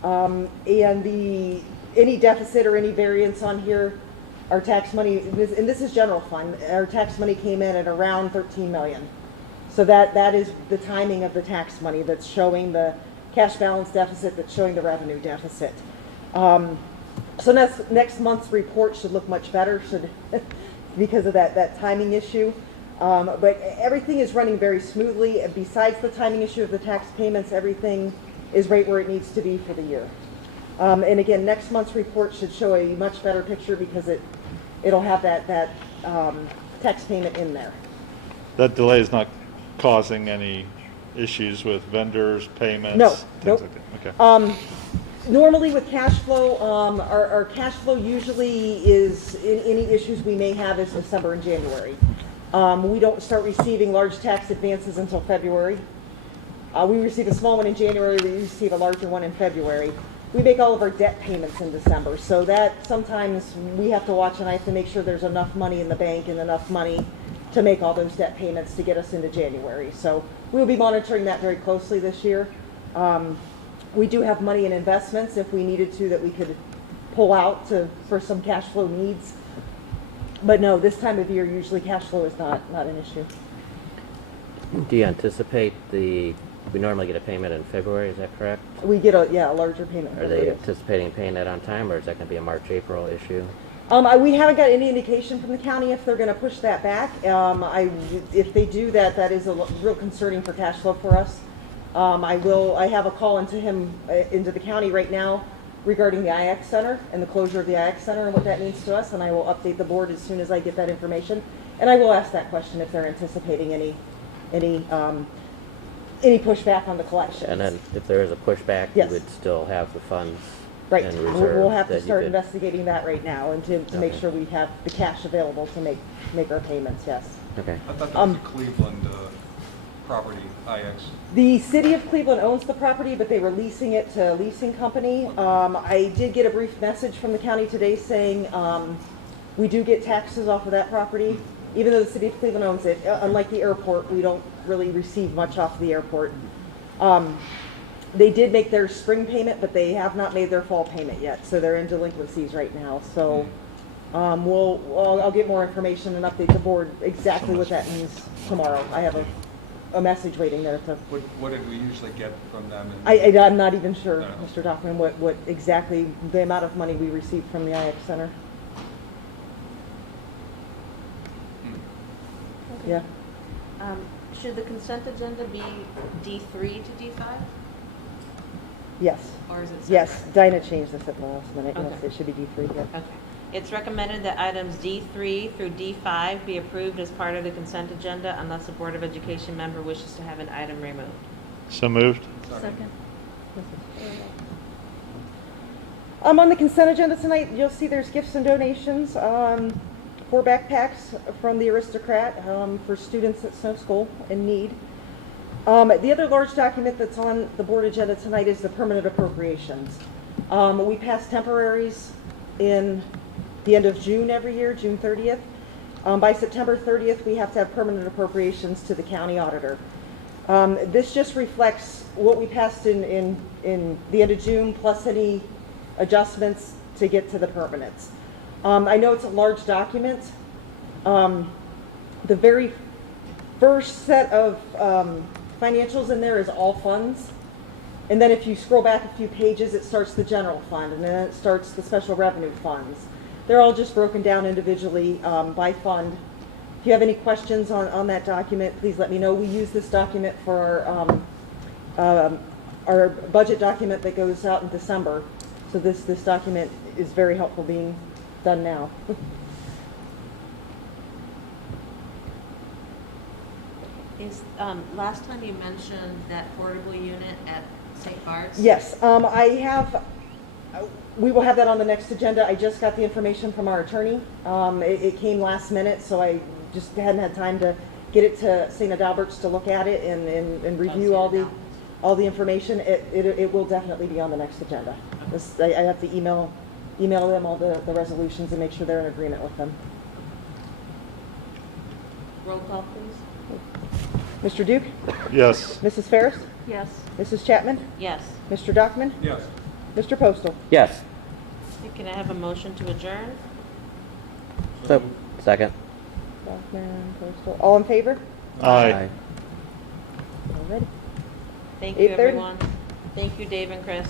And any deficit or any variance on here, our tax money, and this is general fund, our tax money came in at around 13 million. So that is the timing of the tax money that's showing the cash balance deficit, that's showing the revenue deficit. So next month's report should look much better because of that timing issue. But everything is running very smoothly. Besides the timing issue of the tax payments, everything is right where it needs to be for the year. And again, next month's report should show a much better picture because it'll have that tax payment in there. That delay is not causing any issues with vendors, payments? No, things nope. like that. Okay. Normally with cash flow, our cash flow usually is, any issues we may have is December and January. We don't start receiving large tax advances until February. We receive a small one in January, we receive a larger one in February. We make all of our debt payments in December, so that sometimes we have to watch, and I have to make sure there's enough money in the bank and enough money to make all those debt payments to get us into January. So we'll be monitoring that very closely this year. We do have money in investments if we needed to that we could pull out for some cash flow needs. But no, this time of year, usually cash flow is not an issue. Do you anticipate we normally get a payment in February, is that correct? We get a larger payment. Are they anticipating paying that on time, or is that going to be a March, April issue? We haven't got any indication from the county if they're going to push that back. If they do that, that is real concerning for cash flow for us. I have a call into the county right now regarding the IX Center and the closure of the IX Center and what that means to us, and I will update the board as soon as I get that information. And I will ask that question if they're anticipating any pushback on the collections. And then if there is a pushback, yes, you would still have the funds right. in reserve. We'll have to that start you could- investigating that right now and to make sure we have the cash available to make our payments, yes. Okay. I thought that was a Cleveland property, IX. The city of Cleveland owns the property, but they were leasing it to a leasing company. I did get a brief message from the county today saying we do get taxes off of that property. Even though the city of Cleveland owns it, unlike the airport, we don't really receive much off the airport. They did make their spring payment, but they have not made their fall payment yet, so they're in delinquencies right now. So I'll get more information and update the board exactly what that means tomorrow. I have a message waiting there to. What did we usually get from them? I'm not even sure, No. Mr. Dockman, what exactly the amount of money we received from the IX Center. Yeah. Should the consent agenda be D3 to D5? Yes. Or is it separate? Yes, Dinah changed this at the last minute. Okay. Yes, it should be D3. Yeah. Okay. It's recommended that items D3 through D5 be approved as part of the consent agenda unless a Board of Education member wishes to have an item removed. So moved. Second. On the consent agenda tonight, you'll see there's gifts and donations. 4 backpacks from the Aristocrat for students at Snow School in need. The other large document that's on the board agenda tonight is the permanent appropriations. We pass temporaries in the end of June every year, June 30th. By September 30th, we have to have permanent appropriations to the county auditor. This just reflects what we passed in the end of June, plus any adjustments to get to the permanents. I know it's a large document. The very first set of financials in there is all funds. And then if you scroll back a few pages, it starts the general fund, and then it starts the special revenue funds. They're all just broken down individually by fund. If you have any questions on that document, please let me know. We use this document for our budget document that goes out in December. So this document is very helpful being done now. Last time you mentioned that portable unit at St. Bart's? Yes, I have We will have that on the next agenda. I just got the information from our attorney. It came last minute, so I just hadn't had time to get it to St. Adalbert's to look at it and review all the information. It will definitely be on the next agenda. I have to email them all the resolutions and make sure they're in agreement with them. Roll call, please. Mr. Duke? Yes. Mrs. Ferris? Yes. Mrs. Chapman? Yes. Mr. Duckman? Yes. Mr. Postal? Yes. Can I have a motion to adjourn? So, second. Duckman, Postal. All in favor? Aye. All ready. Thank you, 8:30. everyone. Thank you, Dave and Chris.